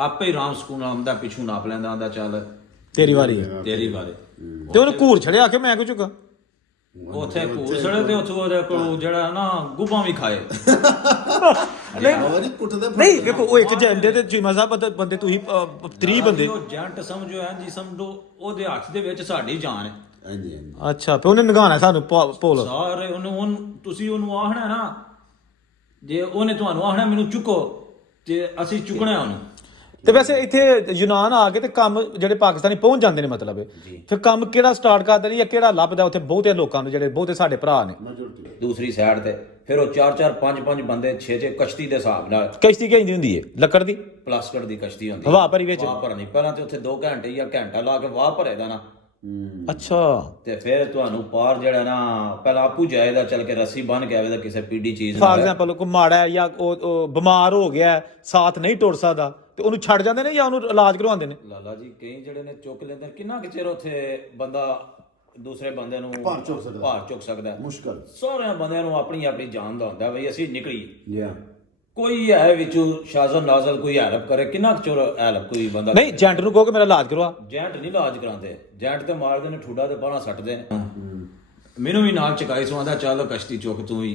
ਆਪੇ ਹੀ ਰਾਮ ਸਕੂਨ ਆਉਂਦਾ ਪਿੱਛੋਂ ਨਾਪ ਲੈਂਦਾ ਆਂਦਾ ਚੱਲ ਤੇਰੀ ਵਾਰੀ ਤੇਰੀ ਵਾਰੀ ਤੇ ਉਹਨੂੰ ਘੂਰ ਛੜਿਆ ਕਿ ਮੈਂ ਕਿਉਂ ਚੁੱਕਾ ਉੱਥੇ ਘੂਰ ਸੜੇ ਤੇ ਉੱਥੋਂ ਉਹਦੇ ਕੋਲ ਜਿਹੜਾ ਨਾ ਗੁੱਬਾਂ ਵੀ ਖਾਏ ਨਹੀਂ ਵੇਖੋ ਉਹ ਇੱਕ ਜੈਂਡੇ ਤੇ ਚੀਮਾ ਸਾਹਿਬ ਬੰਦੇ ਤੁਸੀਂ 30 ਬੰਦੇ ਉਹ ਜੰਟ ਸਮਝੋ ਐ ਜੀ ਸਮਝੋ ਉਹਦੇ ਹੱਥ ਦੇ ਵਿੱਚ ਸਾਡੀ ਜਾਨ ਹੈ। ਹਾਂਜੀ ਹਾਂਜੀ ਅੱਛਾ ਤੇ ਉਹਨੇ ਨਗਾਣਾ ਸਾਨੂੰ ਭੋਲ ਸਾਰੇ ਉਹਨੂੰ ਤੁਸੀਂ ਉਹਨੂੰ ਆਖਣਾ ਨਾ ਜੇ ਉਹਨੇ ਤੁਹਾਨੂੰ ਆਖਣਾ ਮੈਨੂੰ ਚੁੱਕੋ ਤੇ ਅਸੀਂ ਚੁੱਕਣਾ ਉਹਨੂੰ। ਤੇ ਵੈਸੇ ਇੱਥੇ ਯੂਨਾਨ ਆ ਕੇ ਤੇ ਕੰਮ ਜਿਹੜੇ ਪਾਕਿਸਤਾਨੀ ਪਹੁੰਚ ਜਾਂਦੇ ਨੇ ਮਤਲਬ ਫਿਰ ਕੰਮ ਕਿਹੜਾ ਸਟਾਰਟ ਕਰਦੇ ਨੇ ਜਾਂ ਕਿਹੜਾ ਲੱਭਦਾ ਉੱਥੇ ਬਹੁਤੇ ਲੋਕਾਂ ਨੂੰ ਜਿਹੜੇ ਬਹੁਤੇ ਸਾਡੇ ਭਰਾ ਨੇ ਦੂਸਰੀ ਸਾਈਡ ਤੇ ਫਿਰ ਉਹ 4-4 5-5 ਬੰਦੇ 6-6 ਕਸ਼ਤੀ ਦੇ ਹਿਸਾਬ ਨਾਲ ਕਿਸ਼ਤੀ ਕਿਹਦੀ ਹੁੰਦੀ ਹੈ ਲੱਕੜ ਦੀ ਪਲਾਸਟਿਕ ਦੀ ਕਸ਼ਤੀ ਹੁੰਦੀ ਹਵਾ ਭਰੀ ਵਿੱਚ ਵਾਹ ਭਰਨੀ ਪਹਿਲਾਂ ਤੇ ਉੱਥੇ 2 ਘੰਟੇ ਜਾਂ ਘੰਟਾ ਲਾ ਕੇ ਵਾਹ ਭਰੇਦਾ ਨਾ ਅੱਛਾ ਤੇ ਫਿਰ ਤੁਹਾਨੂੰ ਪਾਰ ਜਿਹੜਾ ਨਾ ਪਹਿਲਾਂ ਆਪੂ ਜਾਏਦਾ ਚੱਲ ਕੇ ਰੱਸੀ ਬੰਨ ਕੇ ਆਵੇਦਾ ਕਿਸੇ ਪੀੜੀ ਚੀਜ਼ ਫਾਰ ਐਗਜ਼ਾਮਪਲ ਕੋਈ ਮਾੜਾ ਜਾਂ ਉਹ ਬਿਮਾਰ ਹੋ ਗਿਆ ਸਾਥ ਨਹੀਂ ਟੁਰ ਸਕਦਾ ਤੇ ਉਹਨੂੰ ਛੱਡ ਜਾਂਦੇ ਨੇ ਜਾਂ ਉਹਨੂੰ ਇਲਾਜ ਕਰਵਾਉਂਦੇ ਨੇ ਲਾਲਾ ਜੀ ਕਈ ਜਿਹੜੇ ਨੇ ਚੁੱਕ ਲੈਂਦੇ ਨੇ ਕਿੰਨਾ ਕਿ ਚਿਰ ਉੱਥੇ ਬੰਦਾ ਦੂਸਰੇ ਬੰਦੇ ਨੂੰ ਭਾਰ ਚੁੱਕ ਸਕਦਾ ਮੁਸ਼ਕਲ ਸਾਰਿਆਂ ਬੰਦਿਆਂ ਨੂੰ ਆਪਣੀ ਆਪਣੀ ਜਾਨ ਦਾ ਹੁੰਦਾ ਬਈ ਅਸੀਂ ਨਿਕਲੀ ਯਾ ਕੋਈ ਹੈ ਵਿੱਚੋਂ ਸ਼ਾਜ਼ਨ ਨਾਜ਼ਲ ਕੋਈ ਹੈਲਪ ਕਰੇ ਕਿੰਨਾ ਕੁ ਚਿਰ ਹੈਲਪ ਕੋਈ ਬੰਦਾ ਨਹੀਂ ਜੈਂਟ ਨੂੰ ਕਹੋ ਕਿ ਮੇਰਾ ਇਲਾਜ ਕਰਵਾ ਜੈਂਟ ਨਹੀਂ ਇਲਾਜ ਕਰਾਉਂਦੇ ਜੈਂਟ ਤੇ ਮਾਰਦੇ ਨੇ ਠੂਡਾ ਤੇ ਬਾਹਰ ਸੱਟਦੇ ਨੇ ਮੈਨੂੰ ਵੀ ਨਾਲ ਚਕਾਈ ਸੋ ਆਂਦਾ ਚੱਲ ਕਸ਼ਤੀ ਚੁੱਕ ਤੂੰ ਹੀ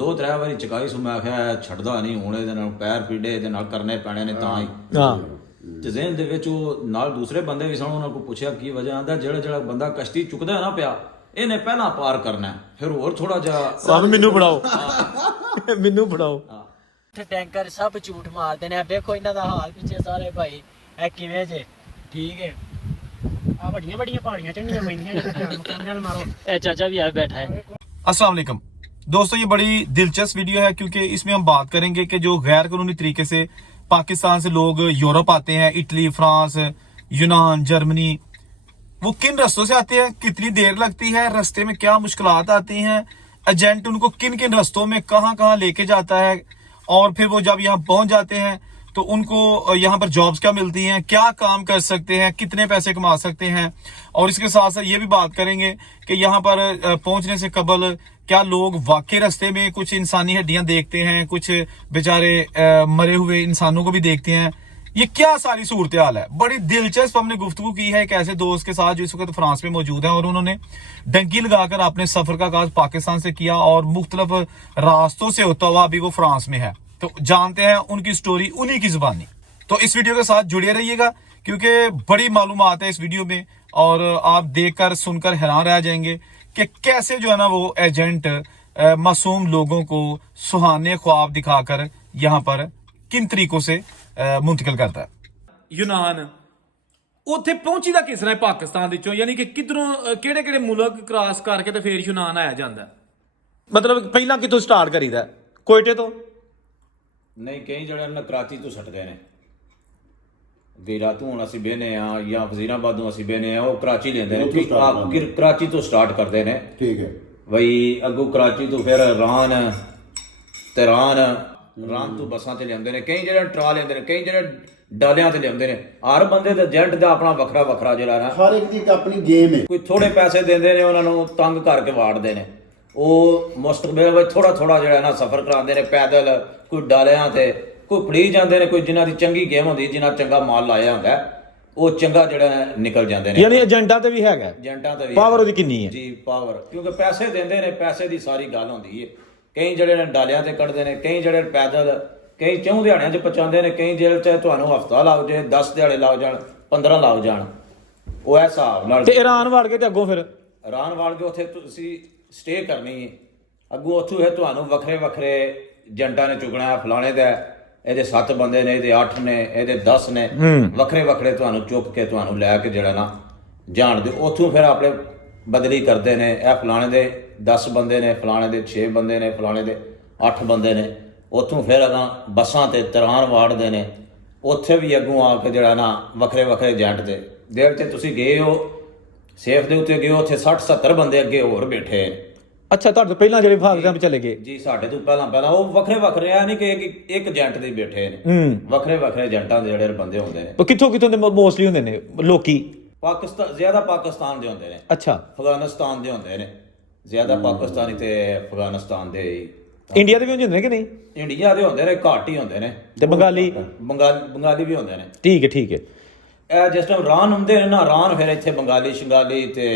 2-3 ਵਾਰੀ ਚਕਾਈ ਸੋ ਮੈਂ ਆਖਿਆ ਛੱਡਦਾ ਨਹੀਂ ਹੁਣ ਇਹਦੇ ਨਾਲ ਪੈਰ ਪੀੜੇ ਇਹਦੇ ਨਾਲ ਕਰਨੇ ਪੈਣੇ ਨੇ ਤਾਂ ਹੀ ਹਾਂ ਤੇ ਜ਼ਿਹਨ ਦੇ ਵਿੱਚ ਉਹ ਨਾਲ ਦੂਸਰੇ ਬੰਦੇ ਵੀ ਸਨ ਉਹਨਾਂ ਕੋਲ ਪੁੱਛਿਆ ਕੀ ਵਜ੍ਹਾ ਆਂਦਾ ਜਿਹੜਾ ਬੰਦਾ ਕਸ਼ਤੀ ਚੁੱਕਦਾ ਨਾ ਪਿਆ ਇਹਨੇ ਪਹਿਲਾਂ ਪਾਰ ਕਰਨਾ ਫਿਰ ਹੋਰ ਥੋੜਾ ਜਿਹਾ ਸਾਨੂੰ ਮੈਨੂੰ ਫੜਾਓ ਮੈਨੂੰ ਫੜਾਓ ਇੱਥੇ ਟੈਂਕਰ ਸਭ ਝੂਠ ਮਾਰਦੇ ਨੇ ਵੇਖੋ ਇਹਨਾਂ ਦਾ ਹਾਲ ਪਿੱਛੇ ਸਾਰੇ ਭਾਈ ਇਹ ਕਿਵੇਂ ਜੇ ਠੀਕ ਹੈ ਆ ਵੱਡੀਆਂ ਵੱਡੀਆਂ ਪਹਾੜੀਆਂ ਚੜ੍ਹਨੀਆਂ ਪੈਂਦੀਆਂ ਨੇ ਮਾਰੋ ਇਹ ਚਾਚਾ भी यहाँ बैठा है। अस्सलाम वालेकुम दोस्तों, ये बड़ी दिलचस्प वीडियो है क्योंकि इसमें हम बात करेंगे कि जो गैर कानूनी तरीके से पाकिस्तान से लोग यूरोप आते हैं, इटली, फ्रांस, यूनान, जर्मनी, वो किन रास्तों से आते हैं, कितनी देर लगती है, रास्ते में क्या मुश्किलात आती हैं, एजेंट उनको किन किन रास्तों में कहाँ कहाँ लेके जाता है और फिर वो जब यहाँ पहुंच जाते हैं तो उनको यहाँ पर जॉब्स क्या मिलती हैं, क्या काम कर सकते हैं, कितने पैसे कमा सकते हैं। और इसके साथ साथ ये भी बात करेंगे कि यहाँ पर पहुंचने से कबल क्या लोग वाकई रास्ते में कुछ इंसानी हड्डियां देखते हैं, कुछ बेचारे मरे हुए इंसानों को भी देखते हैं, ये क्या सारी सूरत हाल है। बड़ी दिलचस्प हमने गुफ्तगू की है एक ऐसे दोस्त के साथ जो इस वक्त फ्रांस में मौजूद है और उन्होंने डंकी लगाकर अपने सफर का आगाज पाकिस्तान से किया और मुख्तलिफ रास्तों से होता हुआ अभी वो फ्रांस में है। तो जानते हैं उनकी स्टोरी उन्हीं की जुबानी। तो इस वीडियो के साथ जुड़े रहिएगा क्योंकि बड़ी मालूमात है इस वीडियो में और आप देखकर सुनकर हैरान रह जाएंगे कि कैसे जो है ना वो एजेंट मासूम लोगों को सुहाने ख्वाब दिखाकर यहाँ पर किन तरीकों से मुंतकिल करता है। यूनान ਉੱਥੇ ਪਹੁੰਚੀਦਾ ਕਿਸ ਤਰ੍ਹਾਂ ਪਾਕਿਸਤਾਨ ਵਿੱਚੋਂ ਯਾਨੀ ਕਿ ਕਿਧਰੋਂ ਕਿਹੜੇ ਕਿਹੜੇ ਮੁਲਕ ਕ੍ਰਾਸ ਕਰਕੇ ਤੇ ਫੇਰ ਯੂਨਾਨ ਆਇਆ ਜਾਂਦਾ ਮਤਲਬ ਪਹਿਲਾਂ ਕਿੱਥੋਂ ਸਟਾਰਟ ਕਰੀਦਾ ਕੋਇਟੇ ਤੋਂ ਨਹੀਂ ਕਈ ਜਿਹੜੇ ਨੇ ਕਰਾਚੀ ਤੋਂ ਸੱਟਦੇ ਨੇ ਵੀਰਾ ਤੋਂ ਹੁਣ ਅਸੀਂ ਬਹਿਨੇ ਆ ਜਾਂ ਵਜ਼ੀਰਾਬਾਦੋਂ ਅਸੀਂ ਬਹਿਨੇ ਆ ਉਹ ਕਰਾਚੀ ਲੈਂਦੇ ਨੇ ਕਿ ਆਪ ਕਰਾਚੀ ਤੋਂ ਸਟਾਰਟ ਕਰਦੇ ਨੇ ਠੀਕ ਹੈ ਬਈ ਅੱਗੋਂ ਕਰਾਚੀ ਤੋਂ ਫਿਰ ਰਾਨ ਤੋਂ ਬੱਸਾਂ ਤੇ ਲਿਆਉਂਦੇ ਨੇ ਕਈ ਜਿਹੜੇ ਟਰਾ ਲੈਂਦੇ ਨੇ ਕਈ ਜਿਹੜੇ ਡਾਲਿਆਂ ਤੇ ਲਿਆਉਂਦੇ ਨੇ ਹਰ ਬੰਦੇ ਦਾ ਏਜੰਟ ਦਾ ਆਪਣਾ ਵੱਖਰਾ ਜਿਹੜਾ ਨਾ ਹਰ ਇੱਕ ਦੀ ਆਪਣੀ ਗੇਮ ਹੈ। ਕੋਈ ਥੋੜੇ ਪੈਸੇ ਦਿੰਦੇ ਨੇ ਉਹਨਾਂ ਨੂੰ ਤੰਗ ਕਰਕੇ ਵਾੜਦੇ ਨੇ ਉਹ ਮੁਸਤਕਬਲ ਵਿੱਚ ਥੋੜਾ ਜਿਹੜਾ ਨਾ ਸਫ਼ਰ ਕਰਾਉਂਦੇ ਨੇ ਪੈਦਲ ਕੋਈ ਡਾਲਿਆਂ ਤੇ ਕੋਈ ਫੜੀ ਜਾਂਦੇ ਨੇ ਕੋਈ ਜਿਨ੍ਹਾਂ ਦੀ ਚੰਗੀ ਗੇਮ ਹੁੰਦੀ ਜਿਨ੍ਹਾਂ ਚੰਗਾ ਮਾਲ ਲਾਇਆ ਹੁੰਦਾ ਉਹ ਚੰਗਾ ਜਿਹੜਾ ਨਿਕਲ ਜਾਂਦੇ ਨੇ। ਯਾਨੀ ਏਜੰਟਾਂ ਤੇ ਵੀ ਹੈਗਾ ਏਜੰਟਾਂ ਤੇ ਵੀ ਪਾਵਰ ਉਹਦੀ ਕਿੰਨੀ ਹੈ ਜੀ ਪਾਵਰ ਕਿਉਂਕਿ ਪੈਸੇ ਦਿੰਦੇ ਨੇ ਪੈਸੇ ਦੀ ਸਾਰੀ ਗੱਲ ਹੁੰਦੀ ਹੈ। ਕਈ ਜਿਹੜੇ ਨੇ ਡਾਲਿਆਂ ਤੇ ਕੱਢਦੇ ਨੇ ਕਈ ਜਿਹੜੇ ਪੈਦਲ ਕਈ 4 ਦਿਹਾੜਿਆਂ 'ਚ ਪਹੁੰਚਾਉਂਦੇ ਨੇ ਕਈ ਜੇਲ੍ਹ 'ਚ ਤੁਹਾਨੂੰ ਹਫਤਾ ਲੱਗ ਜਾਏ 10 ਦਿਹਾੜੇ ਲੱਗ ਜਾਣ 15 ਲੱਗ ਜਾਣ ਉਹ ਇਹ ਹਿਸਾਬ ਨਾਲ। ਤੇ ਈਰਾਨ ਵੜ ਕੇ ਤੇ ਅੱਗੋਂ ਫਿਰ ਇਰਾਨ ਵੜ ਕੇ ਉੱਥੇ ਤੁਸੀਂ ਸਟੇ ਕਰਨੀ ਹੈ ਅੱਗੋਂ ਉੱਥੋਂ ਇਹ ਤੁਹਾਨੂੰ ਵੱਖਰੇ ਏਜੰਟਾਂ ਨੇ ਚੁਗਣਾ ਹੈ ਫਲਾਣੇ ਦਾ ਇਹਦੇ 7 ਬੰਦੇ ਨੇ ਇਹਦੇ 8 ਨੇ ਇਹਦੇ 10 ਨੇ ਵੱਖਰੇ ਤੁਹਾਨੂੰ ਚੁੱਕ ਕੇ ਤੁਹਾਨੂੰ ਲੈ ਕੇ ਜਿਹੜਾ ਨਾ ਜਾਣ ਦੇ ਉੱਥੋਂ ਫਿਰ ਆਪਣੇ ਬਦਲੀ ਕਰਦੇ ਨੇ ਇਹ ਫਲਾਣੇ ਦੇ 10 ਬੰਦੇ ਨੇ ਫਲਾਣੇ ਦੇ 6 ਬੰਦੇ ਨੇ ਫਲਾਣੇ ਦੇ 8 ਬੰਦੇ ਨੇ ਉੱਥੋਂ ਫਿਰ ਅਗਾਂ ਬੱਸਾਂ ਤੇ ਤਰਾਨ ਵਾੜਦੇ ਨੇ ਉੱਥੇ ਵੀ ਅੱਗੋਂ ਆ ਕੇ ਜਿਹੜਾ ਨਾ ਵੱਖਰੇ ਏਜੰਟ ਦੇ ਦੇਰ ਤੇ ਤੁਸੀਂ ਗਏ ਹੋ ਸੇਫ ਦੇ ਉੱਤੇ ਗਏ ਹੋ ਉੱਥੇ 60-70 ਬੰਦੇ ਅੱਗੇ ਹੋਰ ਬੈਠੇ। ਅੱਛਾ ਤੁਹਾਡੇ ਤੋਂ ਪਹਿਲਾਂ ਜਿਹੜੇ ਭਾਗਦਾਂ ਵਿੱਚ ਚਲੇ ਗਏ ਜੀ ਸਾਡੇ ਤੋਂ ਪਹਿਲਾਂ ਉਹ ਵੱਖਰੇ ਆ ਨਹੀਂ ਕਿ ਇੱਕ ਏਜੰਟ ਦੇ ਬੈਠੇ ਨੇ ਵੱਖਰੇ ਏਜੰਟਾਂ ਦੇ ਜਿਹੜੇ ਬੰਦੇ ਹੁੰਦੇ ਨੇ। ਕਿੱਥੋਂ ਦੇ ਮੋਸਟਲੀ ਹੁੰਦੇ ਨੇ ਲੋਕੀ ਜ਼ਿਆਦਾ ਪਾਕਿਸਤਾਨ ਦੇ ਹੁੰਦੇ ਨੇ। ਅੱਛਾ ਅਫਗਾਨਿਸਤਾਨ ਦੇ ਹੁੰਦੇ ਨੇ ਜ਼ਿਆਦਾ ਪਾਕਿਸਤਾਨੀ ਤੇ ਅਫਗਾਨਿਸਤਾਨ ਦੇ ਇੰਡੀਆ ਦੇ ਵੀ ਹੁੰਦੇ ਨੇ ਕਿ ਨਹੀਂ? ਇੰਡੀਆ ਦੇ ਹੁੰਦੇ ਨੇ, ਘੱਟ ਹੀ ਹੁੰਦੇ ਨੇ। ਤੇ ਬੰਗਾਲੀ? ਬੰਗਾਲੀ ਵੀ ਹੁੰਦੇ ਨੇ। ਠੀਕ ਹੈ ਠੀਕ ਹੈ। ਇਹ ਜਿਸ ਟਾਈਮ ਰਾਨ ਹੁੰਦੇ ਨੇ ਨਾ, ਰਾਨ ਫਿਰ ਇੱਥੇ ਬੰਗਾਲੀ ਸ਼ੰਗਾਲੀ ਤੇ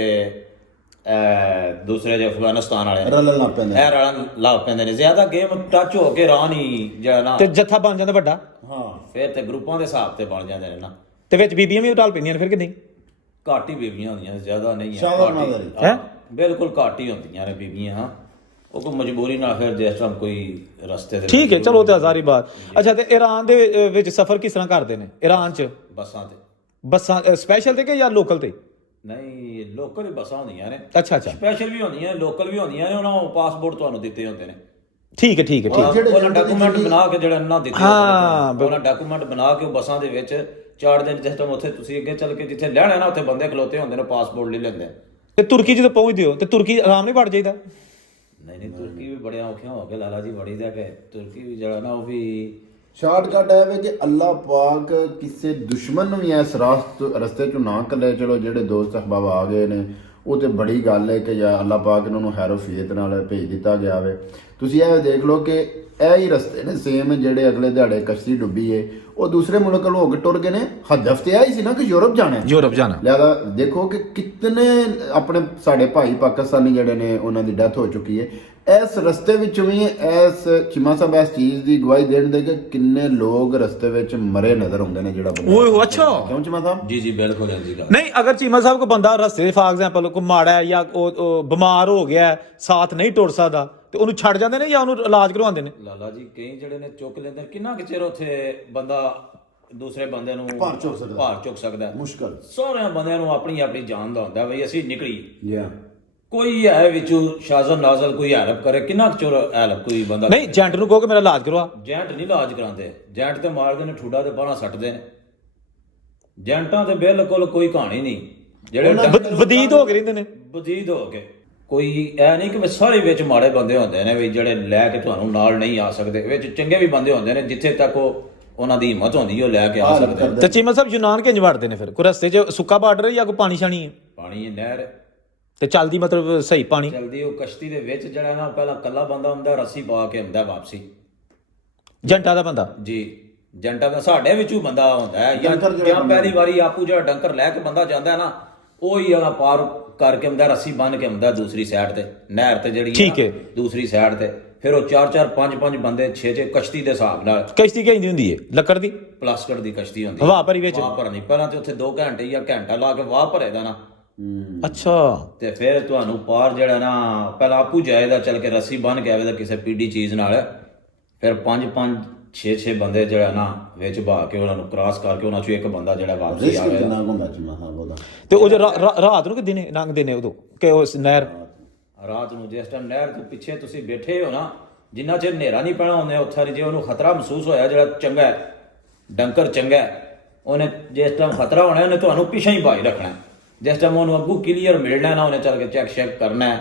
ਦੂਸਰੇ ਜੇ ਅਫਗਾਨਿਸਤਾਨ ਵਾਲੇ ਰਲਣ ਲੱਗ ਪੈਂਦੇ ਇਹ ਰਲਣ ਲੱਗ ਪੈਂਦੇ ਨੇ। ਜ਼ਿਆਦਾ ਗੇਮ ਟੱਚ ਹੋ ਕੇ ਰਾਨ ਹੀ ਜਿਹੜਾ ਨਾ, ਤੇ ਜੱਥਾ ਬਣ ਜਾਂਦਾ ਵੱਡਾ? ਹਾਂ ਫਿਰ ਤੇ ਗਰੁੱਪਾਂ ਦੇ ਹਿਸਾਬ ਤੇ ਬਣ ਜਾਂਦੇ ਨੇ ਨਾ। ਤੇ ਵਿੱਚ ਬੀਬੀਆਂ ਵੀ ਉਟਾਲ ਪੈਂਦੀਆਂ ਨੇ ਫਿਰ ਕਿ ਨਹੀਂ? ਘੱਟ ਹੀ ਬੀਬੀਆਂ ਹੁੰਦੀਆਂ, ਜ਼ਿਆਦਾ ਨਹੀਂ ਹੈ। ਸ਼ਾਬਾਸ਼ ਘੱਟ ਹੀ। ਮਾਦਰੀ। ਹੈਂ? ਬਿਲਕੁਲ ਘੱਟ ਹੀ ਹੁੰਦੀਆਂ ਨੇ ਬੀਬੀਆਂ। ਉਹ ਕੋਈ ਮਜਬੂਰੀ ਨਾਲ ਫਿਰ ਜਿਸ ਟਾਈਮ ਕੋਈ ਰਸਤੇ ਦੇ ਠੀਕ ਹੈ, ਚਲੋ ਤੇ ਹਜ਼ਾਰੀ ਬਾਤ। ਅੱਛਾ, ਤੇ ਈਰਾਨ ਦੇ ਵਿੱਚ ਸਫ਼ਰ ਕਿਸ ਤਰ੍ਹਾਂ ਕਰਦੇ ਨੇ ਈਰਾਨ 'ਚ? ਬੱਸਾਂ ਤੇ। ਬੱਸਾਂ ਸਪੈਸ਼ਲ ਤੇ ਕਿ ਜਾਂ ਲੋਕਲ ਤੇ? ਨਹੀਂ, ਲੋਕਲ ਹੀ ਬੱਸਾਂ ਹੁੰਦੀਆਂ ਨੇ। ਅੱਛਾ ਅੱਛਾ, ਸਪੈਸ਼ਲ ਵੀ ਹੁੰਦੀਆਂ, ਲੋਕਲ ਵੀ ਹੁੰਦੀਆਂ ਨੇ। ਉਹਨਾਂ ਨੂੰ ਪਾਸਪੋਰਟ ਤੁਹਾਨੂੰ ਦਿੱਤੇ ਹੁੰਦੇ ਨੇ। ਠੀਕ ਹੈ ਠੀਕ ਹੈ ਠੀਕ ਹੈ। ਜਿਹੜੇ ਉਹਨਾਂ ਡਾਕੂਮੈਂਟ ਬਣਾ ਕੇ ਜਿਹੜਾ ਇਹਨਾਂ ਦਿੱਤੇ ਹਾਂ, ਹੁੰਦੇ ਨੇ, ਉਹਨਾਂ ਡਾਕੂਮੈਂਟ ਬਣਾ ਕੇ ਉਹ ਬੱਸਾਂ ਦੇ ਵਿੱਚ ਚਾੜ ਦੇਣ। ਜਿਸ ਟਾਈਮ ਉੱਥੇ ਤੁਸੀਂ ਅੱਗੇ ਚੱਲ ਕੇ ਜਿੱਥੇ ਲੈਣਾ ਨਾ, ਉੱਥੇ ਬੰਦੇ ਖਲੋਤੇ ਹੁੰਦੇ ਨੇ, ਪਾਸਪੋਰਟ ਲੈ ਲੈਂਦੇ। ਤੇ ਤੁਰਕੀ ਜਦੋਂ ਪਹੁੰਚਦੇ ਹੋ ਤੇ ਤੁਰਕੀ ਆਰਾਮ ਨਹੀਂ ਵੜ ਜਾਈਦਾ? ਨਹੀਂ, ਤੁਰਕੀ ਵੀ ਬੜੀਆਂ ਔਖੀਆਂ ਹੋ ਕੇ ਲਾਲਾ ਜੀ ਵੜੀ ਦਾ ਕਿ ਤੁਰਕੀ ਵੀ ਜਿਹੜਾ ਨਾ ਉਹ ਵੀ ਸ਼ਾਰਟਕਟ ਹੈ ਵੇ ਕਿ ਅੱਲਾਹ ਪਾਕ ਕਿਸੇ ਦੁਸ਼ਮਣ ਨੂੰ ਵੀ ਇਸ ਰਸਤੇ ਚੋਂ ਨਾ ਕੱਲੇ। ਚਲੋ ਜਿਹੜੇ ਦੋਸਤ ਅਹਿਬਾਬ ਆ ਗਏ ਨੇ ਉਹ ਤੇ ਬੜੀ ਗੱਲ ਹੈ ਕਿ ਜਾਂ ਅੱਲਾਹ ਪਾਕ ਇਹਨਾਂ ਨੂੰ ਹੈਰੋਫੀਅਤ ਨਾਲ ਭੇਜ ਦਿੱਤਾ ਗਿਆ ਵੇ। ਤੁਸੀਂ ਇਹ ਦੇਖ ਲਓ ਕਿ ਇਹ ਹੀ ਰਸਤੇ ਨੇ ਸੇਮ ਜਿਹੜੇ ਅਗਲੇ ਦਿਹਾੜੇ ਕਸ਼ਤੀ ਡੁੱਬੀ ਏ, ਉਹ ਦੂਸਰੇ ਮੁਲਕ ਨੂੰ ਹੋ ਕੇ ਟੁਰ ਗਏ ਨੇ। ਹਦਫ ਤੇ ਆਈ ਸੀ ਨਾ ਕਿ ਯੂਰਪ ਜਾਣਾ, ਯੂਰਪ ਜਾਣਾ। ਲਿਆਦਾ ਦੇਖੋ ਕਿ ਕਿਤਨੇ ਆਪਣੇ ਸਾਡੇ ਭਾਈ ਪਾਕਿਸਤਾਨੀ ਜਿਹੜੇ ਨੇ ਉਹਨਾਂ ਦੀ ਡੈਥ ਹੋ ਚੁੱਕੀ ਹੈ। ਇਸ ਰਸਤੇ ਵਿੱਚ ਵੀ ਇਸ ਚੀਮਾ ਸਾਹਿਬ ਇਸ ਚੀਜ਼ ਦੀ ਗਵਾਹੀ ਦੇਣ ਦੇ ਕਿ ਕਿੰਨੇ ਲੋਕ ਰਸਤੇ ਵਿੱਚ ਮਰੇ ਨਜ਼ਰ ਆਉਂਦੇ ਨੇ। ਜਿਹੜਾ ਬੰਦਾ ਓਏ ਅੱਛਾ, ਕਿਉਂ ਚੀਮਾ ਸਾਹਿਬ? ਜੀ ਬਿਲਕੁਲ ਜੀ ਗੱਲ। ਨਹੀਂ ਅਗਰ ਚੀਮਾ ਸਾਹਿਬ ਕੋ ਬੰਦਾ ਰਸਤੇ ਫਾਰ ਐਗਜ਼ਾਮਪਲ ਕੋ ਮਾੜਾ ਹੈ ਜਾਂ ਉਹ ਬਿਮਾਰ ਹੋ ਗਿਆ, ਸਾਥ ਨਹੀਂ ਟੁਰ ਸਕਦਾ, ਤੇ ਉਹਨੂੰ ਛੱਡ ਜਾਂਦੇ ਨੇ ਜਾਂ ਉਹਨੂੰ ਇਲਾਜ ਕਰਵਾਉਂਦੇ ਨੇ? ਲਾਲਾ ਜੀ ਕਈ ਜਿਹੜੇ ਨੇ ਚੁੱਕ ਲੈਂਦੇ ਨੇ। ਕਿੰਨਾ ਕੁ ਚਿਰ ਉੱਥੇ ਬੰਦਾ ਦੂਸਰੇ ਬੰਦੇ ਨੂੰ ਭਾਰ ਚੁੱਕ ਸਕਦਾ ਹੈ। ਮੁਸ਼ਕਲ ਸਾਰਿਆਂ ਬੰਦਿਆਂ ਨੂੰ ਆਪਣੀ ਆਪਣੀ ਜਾਨ ਦਾ ਹੁੰਦਾ ਬਈ ਅਸੀਂ ਨਿਕਲੀ। ਜੀ ਕੋਈ ਹੈ ਵਿੱਚੋਂ ਸ਼ਾਜ਼ਨ ਨਾਜ਼ਲ ਕੋਈ ਹੈਲਪ ਕਰੇ। ਕਿੰਨਾ ਕੁ ਚਿਰ ਹੈਲਪ ਕੋਈ ਬੰਦਾ ਨਹੀਂ, ਏਜੰਟ ਨੂੰ ਕਹੋ ਕਿ ਮੇਰਾ ਇਲਾਜ ਕਰਵਾ। ਜੈਂਟ ਨਹੀਂ ਇਲਾਜ ਕਰਾਉਂਦੇ। ਜੈਂਟ ਤੇ ਮਾਰਦੇ ਨੇ, ਠੂਡਾ ਤੇ ਬਾਹਾਂ ਸੱਟਦੇ ਨੇ। ਜੈਂਟਾਂ ਤੇ ਬਿਲਕੁਲ ਕੋਈ ਕਹਾਣੀ ਨਹੀਂ। ਜਿਹੜੇ ਵਦੀਦ ਹੋ ਕੇ ਰਹਿੰਦੇ ਨੇ। ਵਜੀਦ ਹੋ ਕੇ ਕੋਈ ਐ ਨਹੀਂ ਕਿ ਸਾਰੇ ਵਿੱਚ ਮਾੜੇ ਬੰਦੇ ਹੁੰਦੇ ਨੇ ਵੀ ਜਿਹੜੇ ਲੈ ਕੇ ਤੁਹਾਨੂੰ ਨਾਲ ਨਹੀਂ ਆ ਸਕਦੇ। ਵਿੱਚ ਚੰਗੇ ਵੀ ਬੰਦੇ ਹੁੰਦੇ ਨੇ, ਜਿੱਥੇ ਤੱਕ ਉਹਨਾਂ ਦੀ ਹਿੰਮਤ ਹੁੰਦੀ ਉਹ ਲੈ ਕੇ ਆ ਸਕਦੇ ਨੇ। ਤੇ ਚੀਮਾ ਸਾਹਿਬ ਯੂਨਾਨ ਕਿੰਜ ਵੜਦੇ ਨੇ ਫਿਰ? ਕੋਈ ਰਸਤੇ 'ਚ ਸੁੱਕਾ ਬਾਰਡਰ ਜਾਂ ਕੋਈ ਪਾਣੀ ਛਾਣੀ ਹੈ? ਪਾਣੀ ਨਹਿਰ ਤੇ ਚੱਲਦੀ ਮਤਲਬ ਸਹੀ ਪਾਣੀ ਚਲਦੀ। ਉਹ ਕਸ਼ਤੀ ਦੇ ਵਿੱਚ ਜਿਹੜਾ ਨਾ ਪਹਿਲਾਂ ਕੱਲਾ ਬੰਦਾ ਹੁੰਦਾ, ਰੱਸੀ ਪਾ ਕੇ ਹੁੰਦਾ ਵਾਪਸੀ। ਜੰਟਾ ਦਾ ਬੰਦਾ? ਜੀ, ਜੰਟਾ ਦਾ ਸਾਡੇ ਵਿੱਚੋਂ ਬੰਦਾ ਹੁੰਦਾ ਹੈ। ਜਾਂ ਪਹਿਲੀ ਵਾਰੀ ਆਪੂ ਜਿਹੜਾ ਡੰਕਰ ਲੈ ਕੇ ਬੰਦਾ ਜਾਂਦਾ ਨਾ, ਉਹ ਹੀ ਉਹਦਾ ਪਾਰ ਕਰਕੇ ਹੁੰਦਾ, ਰੱਸੀ ਬੰਨ ਕੇ ਹੁੰਦਾ ਦੂਸਰੀ ਸਾਈਡ ਤੇ, ਨਹਿਰ ਤੇ ਜਿਹੜੀ ਠੀਕ ਹੈ ਦੂਸਰੀ ਸਾਈਡ ਤੇ। ਫਿਰ ਉਹ 4-4 5-5 ਬੰਦੇ 6-6 ਕਸ਼ਤੀ ਦੇ ਹਿਸਾਬ ਨਾਲ। ਕਸ਼ਤੀ ਕਿੰਨੀ ਹੁੰਦੀ ਹੈ? ਲੱਕੜ ਦੀ? ਪਲਾਸਟਿਕ ਦੀ ਕਸ਼ਤੀ ਹੁੰਦੀ। ਹਵਾ ਭਰੀ ਵਿੱਚ? ਹਵਾ ਭਰਨੀ। ਪਹਿਲਾਂ ਤੇ ਉੱਥੇ 2 ਘੰਟੇ ਜਾਂ ਘੰਟਾ ਲਾ ਕੇ ਵਾਹ ਭਰੇਦਾ ਨਾ। ਅੱਛਾ। ਤੇ ਫਿਰ ਤੁਹਾਨੂੰ ਪਾਰ ਜਿਹੜਾ ਨਾ ਪਹਿਲਾਂ ਆਪੂ ਜਾਏਦਾ ਚੱਲ ਕੇ, ਰੱਸੀ ਬੰਨ ਕੇ ਆਵੇਦਾ ਕਿਸੇ ਪੀਡੀ ਚੀਜ਼ ਨਾਲ। ਫਿਰ 5-5 6-6 ਬੰਦੇ ਜਿਹੜਾ ਨਾ ਵਿੱਚ ਬਹਾ ਕੇ ਉਹਨਾਂ ਨੂੰ ਕ੍ਰਾਸ ਕਰਕੇ ਉਹਨਾਂ ਚੋਂ ਇੱਕ ਬੰਦਾ ਜਿਹੜਾ ਵਾਪਸੀ ਆਵੇਗਾ। ਕਿੰਨਾ ਹੁੰਦਾ ਚੀਮਾ ਸਾਹਿਬ ਉਹਦਾ? ਤੇ ਉਹ ਰਾਤ ਨੂੰ ਕਿ ਦਿਨੇ ਲੰਘਦੇ ਨੇ ਉਦੋਂ ਕਿ ਉਸ ਨਹਿਰ? ਰਾਤ ਨੂੰ ਜਿਸ ਟਾਈਮ ਨਹਿਰ ਤੋਂ ਪਿੱਛੇ ਤੁਸੀਂ ਬੈਠੇ ਹੋ ਨਾ, ਜਿੰਨਾ ਚਿਰ ਹਨੇਰਾ ਨਹੀਂ ਪੈਣਾ ਹੁੰਦੇ ਉੱਥੇ ਜੇ ਉਹਨੂੰ ਖਤਰਾ ਮਹਿਸੂਸ ਹੋਇਆ, ਜਿਹੜਾ ਚੰਗਾ ਹੈ ਡੰਕਰ ਚੰਗਾ ਹੈ, ਉਹਨੇ ਜਿਸ ਟਾਈਮ ਖਤਰਾ ਹੋਣਾ ਉਹਨੇ ਤੁਹਾਨੂੰ ਪਿੱਛੇ ਹੀ ਬਾਈ ਰੱਖਣਾ। ਜਿਸ ਟਾਈਮ ਉਹਨੂੰ ਅੱਗੂ ਕਲੀਅਰ ਮਿਲਣਾ ਨਾ, ਉਹਨੇ ਚੱਲ ਕੇ ਚੈੱਕ ਕਰਨਾ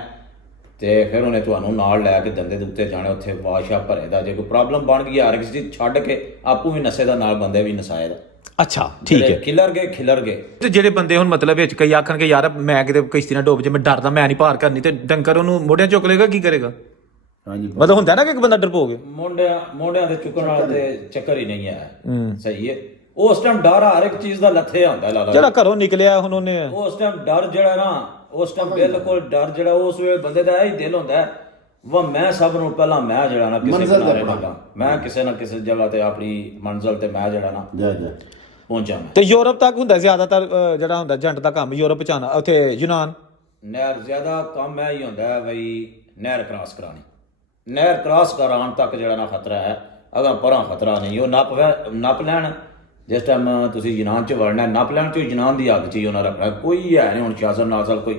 ਤੇ ਫਿਰ ਉਹਨੇ ਤੁਹਾਨੂੰ ਨਾਲ ਲੈ ਕੇ ਦੰਦੇ ਦੇ ਉੱਤੇ ਜਾਣਾ। ਉੱਥੇ ਵਾਸ਼ਾ ਭਰੇ ਦਾ ਜੇ ਕੋਈ ਪ੍ਰੋਬਲਮ ਬਣ ਗਈ ਹਰ ਕਿਸੇ ਦੀ ਛੱਡ ਕੇ ਆਪੂ ਵੀ ਨਸ਼ੇ ਦਾ ਨਾਲ ਬੰਦੇ ਵੀ ਨਸਾਏ ਦਾ। ਅੱਛਾ ਠੀਕ ਹੈ। ਖਿਲਰ ਗਏ ਤੇ ਜਿਹੜੇ ਬੰਦੇ ਹੁਣ ਮਤਲਬ ਵਿੱਚ ਕਈ ਆਖਣਗੇ ਯਾਰ ਮੈਂ ਕਿਤੇ ਕਿਸ਼ਤੀ ਨਾਲ ਡੁੱਬ ਜੇ, ਮੈਂ ਡਰਦਾ, ਮੈਂ ਨਹੀਂ ਪਾਰ ਕਰਨੀ, ਤੇ ਡੰਕਰ ਉਹਨੂੰ ਮੋਢਿਆਂ ਚੁੱਕ ਲੇਗਾ, ਕੀ ਕਰੇਗਾ? ਹਾਂਜੀ, ਮਤਲਬ ਹੁੰਦਾ ਨਾ ਕਿ ਇੱਕ ਬੰਦਾ ਡਰਪੋਗੇ ਮੋਢਿਆਂ ਤੇ ਚੁੱਕਣ ਵਾਲਾ ਤੇ ਚੱਕਰ ਹੀ ਨਹੀਂ ਹੈ। ਸਹੀ ਹੈ। ਉਸ ਟਾਈਮ ਡਰ ਹਰ ਇੱਕ ਚੀਜ਼ ਦਾ ਲੱਥੇ ਹੁੰਦਾ ਲਾਲਾ। ਜਿਹੜਾ ਘਰੋਂ ਨਿਕਲਿਆ ਹੁਣ ਉਹਨੇ ਉਸ ਟਾਈਮ ਡਰ ਜਿਹੜਾ ਨਾ, ਉਸ ਟਾਈਮ ਬਿਲਕੁਲ ਡਰ ਜਿਹੜਾ ਉਸ ਵੇਲੇ ਬੰਦੇ ਦਾ ਇਹ ਹੀ ਦਿਲ ਹੁੰਦਾ ਵਾ ਮੈਂ ਸਭ ਨੂੰ ਪਹਿਲਾਂ ਮੈਂ ਜਿਹੜਾ ਨਾ ਕਿਸੇ ਕਿਨਾਰੇ ਲੱਗਾ, ਮੈਂ ਕਿਸੇ ਨਾ ਕਿਸੇ ਜਗ੍ਹਾ ਤੇ ਆਪਣੀ ਮੰਜ਼ਿਲ ਤੇ ਮੈਂ ਜਿਹੜਾ ਨਾ ਪਹੁੰਚਾਂ। ਤੇ ਯੂਰਪ ਤੱਕ ਹੁੰਦਾ ਜ਼ਿਆਦਾਤਰ ਜਿਹੜਾ ਹੁੰਦਾ ਏਜੰਟ ਦਾ ਕੰਮ, ਯੂਰਪ ਚ ਆਉਣਾ। ਉੱਥੇ ਯੂਨਾਨ ਨਹਿਰ ਜ਼ਿਆਦਾ ਕੰਮ ਇਹ ਹੀ ਹੁੰਦਾ ਹੈ ਬਈ ਨਹਿਰ ਕ੍ਰਾਸ ਕਰਾਣੀ। ਨਹਿਰ ਕ੍ਰਾਸ ਕਰਾਉਣ ਤੱਕ ਜਿਹੜਾ ਨਾ ਖਤਰਾ ਹੈ, ਅਗਾਂ ਪਰਾਂ ਖਤਰਾ ਨਹੀਂ। ਉਹ ਨੱਪ ਲੈਣ ਜਿਸ ਟਾਈਮ ਤੁਸੀਂ ਯੂਨਾਨ ਚ ਵੜਨਾ, ਨੱਪ ਲੈਣ ਚ ਯੂਨਾਨ ਦੀ ਹੱਕ ਚ ਹੀ ਉਹਨਾਂ ਰੱਖਣਾ। ਕੋਈ ਹੈ ਨਹੀਂ ਹੁਣ ਸ਼ਾਸਨ ਨਾਸਲ ਕੋਈ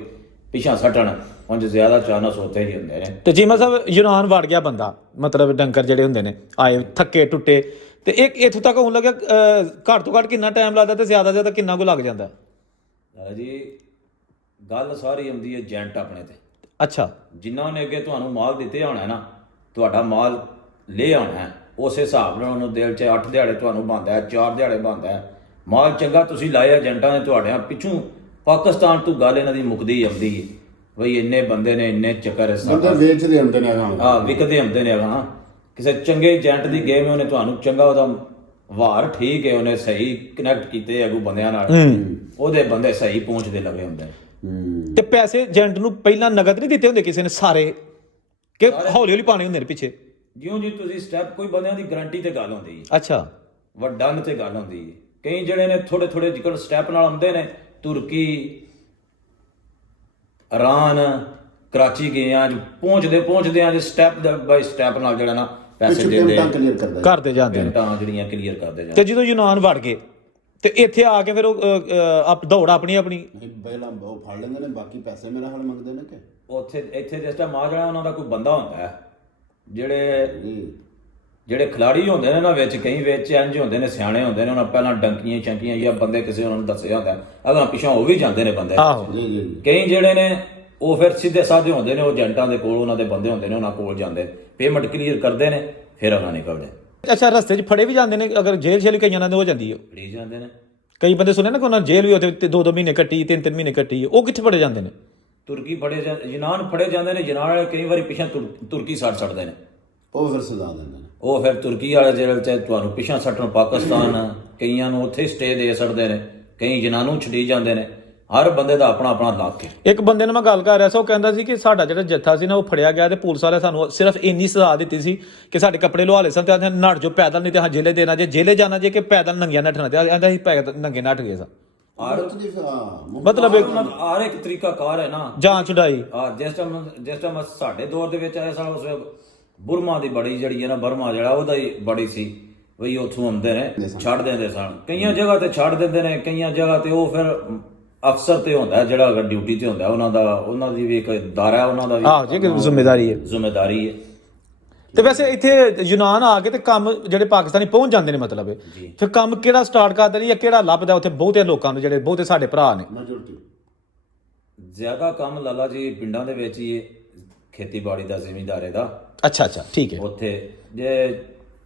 ਪਿੱਛਾ ਸੱਟਣ, ਉਂਝ ਜ਼ਿਆਦਾ ਚਾਨਸ ਉੱਥੇ ਹੀ ਹੁੰਦੇ ਨੇ। ਤੇ ਚੀਮਾ ਸਾਹਿਬ ਯੂਨਾਨ ਵੜ ਗਿਆ ਬੰਦਾ, ਮਤਲਬ ਡੰਕਰ ਜਿਹੜੇ ਹੁੰਦੇ ਨੇ ਆਏ ਥੱਕੇ ਟੁੱਟੇ, ਤੇ ਇੱਕ ਇੱਥੋਂ ਤੱਕ ਹੋਣ ਲੱਗਿਆ ਘੱਟ ਤੋਂ ਘੱਟ ਕਿੰਨਾ ਟਾਈਮ ਲੱਗਦਾ ਤੇ ਜ਼ਿਆਦਾ ਕਿੰਨਾ ਕੁ ਲੱਗ ਜਾਂਦਾ? ਜੀ ਗੱਲ ਸਾਰੀ ਆਉਂਦੀ ਹੈ ਏਜੰਟ ਆਪਣੇ ਤੇ। ਅੱਛਾ। ਜਿਨ੍ਹਾਂ ਨੇ ਅੱਗੇ ਤੁਹਾਨੂੰ ਮਾਲ ਦਿੱਤੇ ਹੋਣਾ ਨਾ, ਤੁਹਾਡਾ ਮਾਲ ਲੈ ਆਉਣਾ ਹੈ, ਉਸ ਹਿਸਾਬ ਨਾਲ ਉਹਨੂੰ ਦਿਲ 'ਚ 8 ਦਿਹਾੜੇ ਤੁਹਾਨੂੰ ਬਣਦਾ ਹੈ, 4 ਦਿਹਾੜੇ ਬਣਦਾ ਹੈ। ਮਾਲ ਚੰਗਾ ਤੁਸੀਂ ਲਾਇਆ ਏਜੰਟਾਂ ਨੇ ਤੁਹਾਡਿਆਂ ਪਿੱਛੋਂ ਪਾਕਿਸਤਾਨ ਤੋਂ ਗੱਲ ਇਹਨਾਂ ਦੀ ਮੁੱਕਦੀ ਆਉਂਦੀ ਹੈ। ਬਈ ਇੰਨੇ ਬੰਦੇ ਨੇ ਇੰਨੇ ਚੱਕਰ ਬੰਦੇ ਵੇਚਦੇ ਹੁੰਦੇ ਨੇ ਹਾਂ ਵਿਕਦੇ ਹੁੰਦੇ ਨੇ ਹਾਂ ਕਿਸੇ ਚੰਗੇ ਏਜੰਟ ਦੀ ਗੇਮ ਉਹਨੇ ਤੁਹਾਨੂੰ ਚੰਗਾ ਉਹਦਾ ਵਾਰ ਠੀਕ ਹੈ ਉਹਨੇ ਸਹੀ ਕਨੈਕਟ ਕੀਤੇ ਅਗੂ ਬੰਦਿਆਂ ਨਾਲ ਉਹਦੇ ਬੰਦੇ ਸਹੀ ਪਹੁੰਚਦੇ ਲੱਗੇ ਹੁੰਦੇ ਤੇ ਪੈਸੇ ਏਜੰਟ ਨੂੰ ਪਹਿਲਾਂ ਨਗਦ ਨਹੀਂ ਦਿੱਤੇ ਹੁੰਦੇ ਕਿਸੇ ਨੇ ਸਾਰੇ ਕਿ ਹੌਲੀ ਹੌਲੀ ਪਾਣੇ ਹੁੰਦੇ ਨੇ ਪਿੱਛੇ ਜਿਉਂ ਜੀ ਤੁਸੀਂ ਸਟੈਪ ਕੋਈ ਬੰਦਿਆਂ ਦੀ ਗਾਰੰਟੀ ਤੇ ਗੱਲ ਹੁੰਦੀ ਹੈ ਅੱਛਾ ਵੱਡਾ ਤੇ ਗੱਲ ਹੁੰਦੀ ਹੈ ਕਈ ਜਿਹੜੇ ਨੇ ਥੋੜੇ ਥੋੜੇ ਜਿਕਰ ਸਟੈਪ ਨਾਲ ਆਉਂਦੇ ਨੇ ਤੁਰਕੀ ਇਰਾਨ ਕਰਾਚੀ ਗਏ ਆ ਪਹੁੰਚਦੇ ਆ ਜੇ ਸਟੈਪ ਬਾਈ ਸਟੈਪ ਨਾਲ ਜਿਹੜਾ ਨਾ ਪੈਸੇ ਦਿੰਦੇ ਕਲੀਅਰ ਕਰਦਾ ਕਰਦੇ ਜਾਂਦੇ ਨੇ ਪੇਮੈਂਟਾਂ ਜਿਹੜੀਆਂ ਕਲੀਅਰ ਕਰਦੇ ਜਾਂਦੇ ਤੇ ਜਦੋਂ ਯੂਨਾਨ ਵੜ ਗਏ ਤੇ ਇੱਥੇ ਆ ਕੇ ਫਿਰ ਉਹ ਦੌੜ ਆਪਣੀ ਪਹਿਲਾਂ ਉਹ ਫੜ ਲੈਂਦੇ ਨੇ ਬਾਕੀ ਪੈਸੇ ਮੇਰਾ ਹਾਲ ਮੰਗਦੇ ਨੇ ਕਿ ਇੱਥੇ ਜਿਸ ਟਾਈਮ ਆ ਜਾਣਾ ਉਹਨਾਂ ਦਾ ਕੋਈ ਬੰਦਾ ਹੁੰਦਾ ਹੈ ਜਿਹੜੇ ਖਿਲਾੜੀ ਹੁੰਦੇ ਨੇ ਨਾ ਵਿੱਚ ਕਈ ਵਿੱਚ ਇੰਜ ਹੁੰਦੇ ਨੇ ਸਿਆਣੇ ਹੁੰਦੇ ਨੇ ਉਹਨਾਂ ਪਹਿਲਾਂ ਡੰਕੀਆਂ ਚੰਕੀਆਂ ਜਾਂ ਬੰਦੇ ਕਿਸੇ ਉਹਨਾਂ ਨੂੰ ਦੱਸਿਆ ਹੁੰਦਾ ਅਗਰ ਪਿੱਛੋਂ ਉਹ ਵੀ ਜਾਂਦੇ ਨੇ ਬੰਦੇ ਕਈ ਜਿਹੜੇ ਨੇ ਉਹ ਫਿਰ ਸਿੱਧੇ ਸਾਧੇ ਹੁੰਦੇ ਨੇ ਉਹ ਏਜੰਟਾਂ ਦੇ ਕੋਲ ਉਹਨਾਂ ਦੇ ਬੰਦੇ ਹੁੰਦੇ ਨੇ ਉਹਨਾਂ ਕੋਲ ਜਾਂਦੇ ਪੇਮੈਂਟ ਕਲੀਅਰ ਕਰਦੇ ਨੇ ਫਿਰ ਅਗਾਂ ਨਿਕਲਦੇ ਅੱਛਾ ਰਸਤੇ 'ਚ ਫੜੇ ਵੀ ਜਾਂਦੇ ਨੇ ਅਗਰ ਜੇਲ੍ਹ ਛੇਲ ਕਈਆਂ ਨਾਲ ਹੋ ਜਾਂਦੀ ਹੈ ਫੜੀ ਜਾਂਦੇ ਨੇ ਕਈ ਬੰਦੇ ਸੁਣਿਆ ਨਾ ਕਿ ਉਹਨਾਂ ਜੇਲ੍ਹ ਵੀ ਉੱਥੇ 2-2 ਮਹੀਨੇ ਕੱਟੀ 3-3 ਮਹੀਨੇ ਕੱਟੀ ਉਹ ਕਿੱਥੇ ਫੜੇ ਜਾਂਦੇ ਨੇ ਤੁਰਕੀ ਫੜੇ ਯੂਨਾਨ ਫੜੇ ਜਾਂਦੇ ਨੇ ਯੂਨਾਨ ਵਾਲੇ ਕਈ ਵਾਰੀ ਪਿੱਛੇ ਤੁਰਕੀ ਛੱਡਦੇ ਨੇ ਉਹ ਫਿਰ ਸਜ਼ਾ ਦਿੰਦੇ ਨੇ ਉਹ ਫਿਰ ਤੁਰਕੀ ਵਾਲੇ ਜੇਲ੍ਹ 'ਚ ਤੁਹਾਨੂੰ ਪਿੱਛਾ ਸੱਟਣ ਪਾਕਿਸਤਾਨ ਕਈਆਂ ਨੂੰ ਉੱਥੇ ਸਟੇ ਦੇ ਛੱਡਦੇ ਨੇ ਕਈ ਜਿਨ੍ਹਾਂ ਨੂੰ ਛੱਡੀ ਜਾਂਦੇ ਨੇ ਹਰ ਬੰਦੇ ਦਾ ਆਪਣਾ ਆਪਣਾ ਇਲਾਕਾ ਇੱਕ ਬੰਦੇ ਨਾਲ ਮੈਂ ਗੱਲ ਕਰ ਰਿਹਾ ਸੀ ਉਹ ਕਹਿੰਦਾ ਸੀ ਕਿ ਸਾਡਾ ਜਿਹੜਾ ਜੱਥਾ ਸੀ ਨਾ ਉਹ ਫੜਿਆ ਗਿਆ ਤੇ ਪੁਲਿਸ ਵਾਲੇ ਸਾਨੂੰ ਸਿਰਫ ਇੰਨੀ ਸਜ਼ਾ ਦਿੱਤੀ ਸੀ ਕਿ ਸਾਡੇ ਕੱਪੜੇ ਲੁਹਾ ਲਏ ਸਨ ਤੇ ਨੱਠ ਜੋ ਪੈਦਲ ਨਹੀਂ ਤੇ ਹਾਂ ਜੇਲੇ ਦੇਣਾ ਜੇ ਜੇਲੇ ਜਾਣਾ ਜੇ ਕਿ ਪੈਦਲ ਨੰਗਿਆ ਨੱਠਣਾ ਤੇ ਆਂਦਾ ਸੀ ਪੈਦਲ ਨੰਗੇ ਨੱਠ ਗਏ ਸਾਂ ਮਤਲਬ ਹਰ ਇੱਕ ਤਰੀਕਾ ਕਾਰ ਹੈ ਨਾ ਜਾਂ ਛੁਡਾਈ ਜਿਸ ਟਾਈਮ ਸਾਡੇ ਦੌਰ ਦੇ ਵਿੱਚ ਆਏ ਸਨ ਉਸ ਬੁਰਮਾ ਦੀ ਬੜੀ ਜਿਹੜੀ ਹੈ ਨਾ ਬਰਮਾ ਜਿਹੜਾ ਉਹਦਾ ਹੀ ਬੜੀ ਸੀ ਬਈ ਉੱਥੋਂ ਆਉਂਦੇ ਨੇ ਛੱਡ ਦਿੰਦੇ ਸਨ ਕਈਆਂ ਜਗ੍ਹਾ ਤੇ ਛੱਡ ਦਿੰਦੇ ਨੇ ਕਈਆਂ ਜਗ੍ਹਾ ਤੇ ਉਹ ਫਿਰ ਅਫਸਰ ਤੇ ਹੁੰਦਾ ਜਿਹੜਾ ਅਗਰ ਡਿਊਟੀ ਤੇ ਹੁੰਦਾ ਉਹਨਾਂ ਦੀ ਵੀ ਇੱਕ ਦਾਇਰਾ ਉਹਨਾਂ ਦਾ ਵੀ ਜ਼ਿੰਮੇਵਾਰੀ ਹੈ ਤੇ ਵੈਸੇ ਇੱਥੇ ਯੂਨਾਨ ਆ ਕੇ ਤੇ ਕੰਮ ਜਿਹੜੇ ਪਾਕਿਸਤਾਨੀ ਪਹੁੰਚ ਜਾਂਦੇ ਨੇ ਮਤਲਬ ਫਿਰ ਕੰਮ ਕਿਹੜਾ ਸਟਾਰਟ ਕਰਦੇ ਨੇ ਜਾਂ ਕਿਹੜਾ ਲੱਭਦਾ ਉੱਥੇ ਬਹੁਤੇ ਲੋਕਾਂ ਨੂੰ ਜਿਹੜੇ ਬਹੁਤੇ ਸਾਡੇ ਭਰਾ ਨੇ ਜ਼ਿਆਦਾ ਕੰਮ ਲਾਲਾ ਜੀ ਪਿੰਡਾਂ ਦੇ ਵਿੱਚ ਹੀ ਖੇਤੀਬਾੜੀ ਦਾ ਜ਼ਿਮੀਂਦਾਰੇ ਦਾ ਅੱਛਾ ਠੀਕ ਹੈ ਉੱਥੇ ਜੇ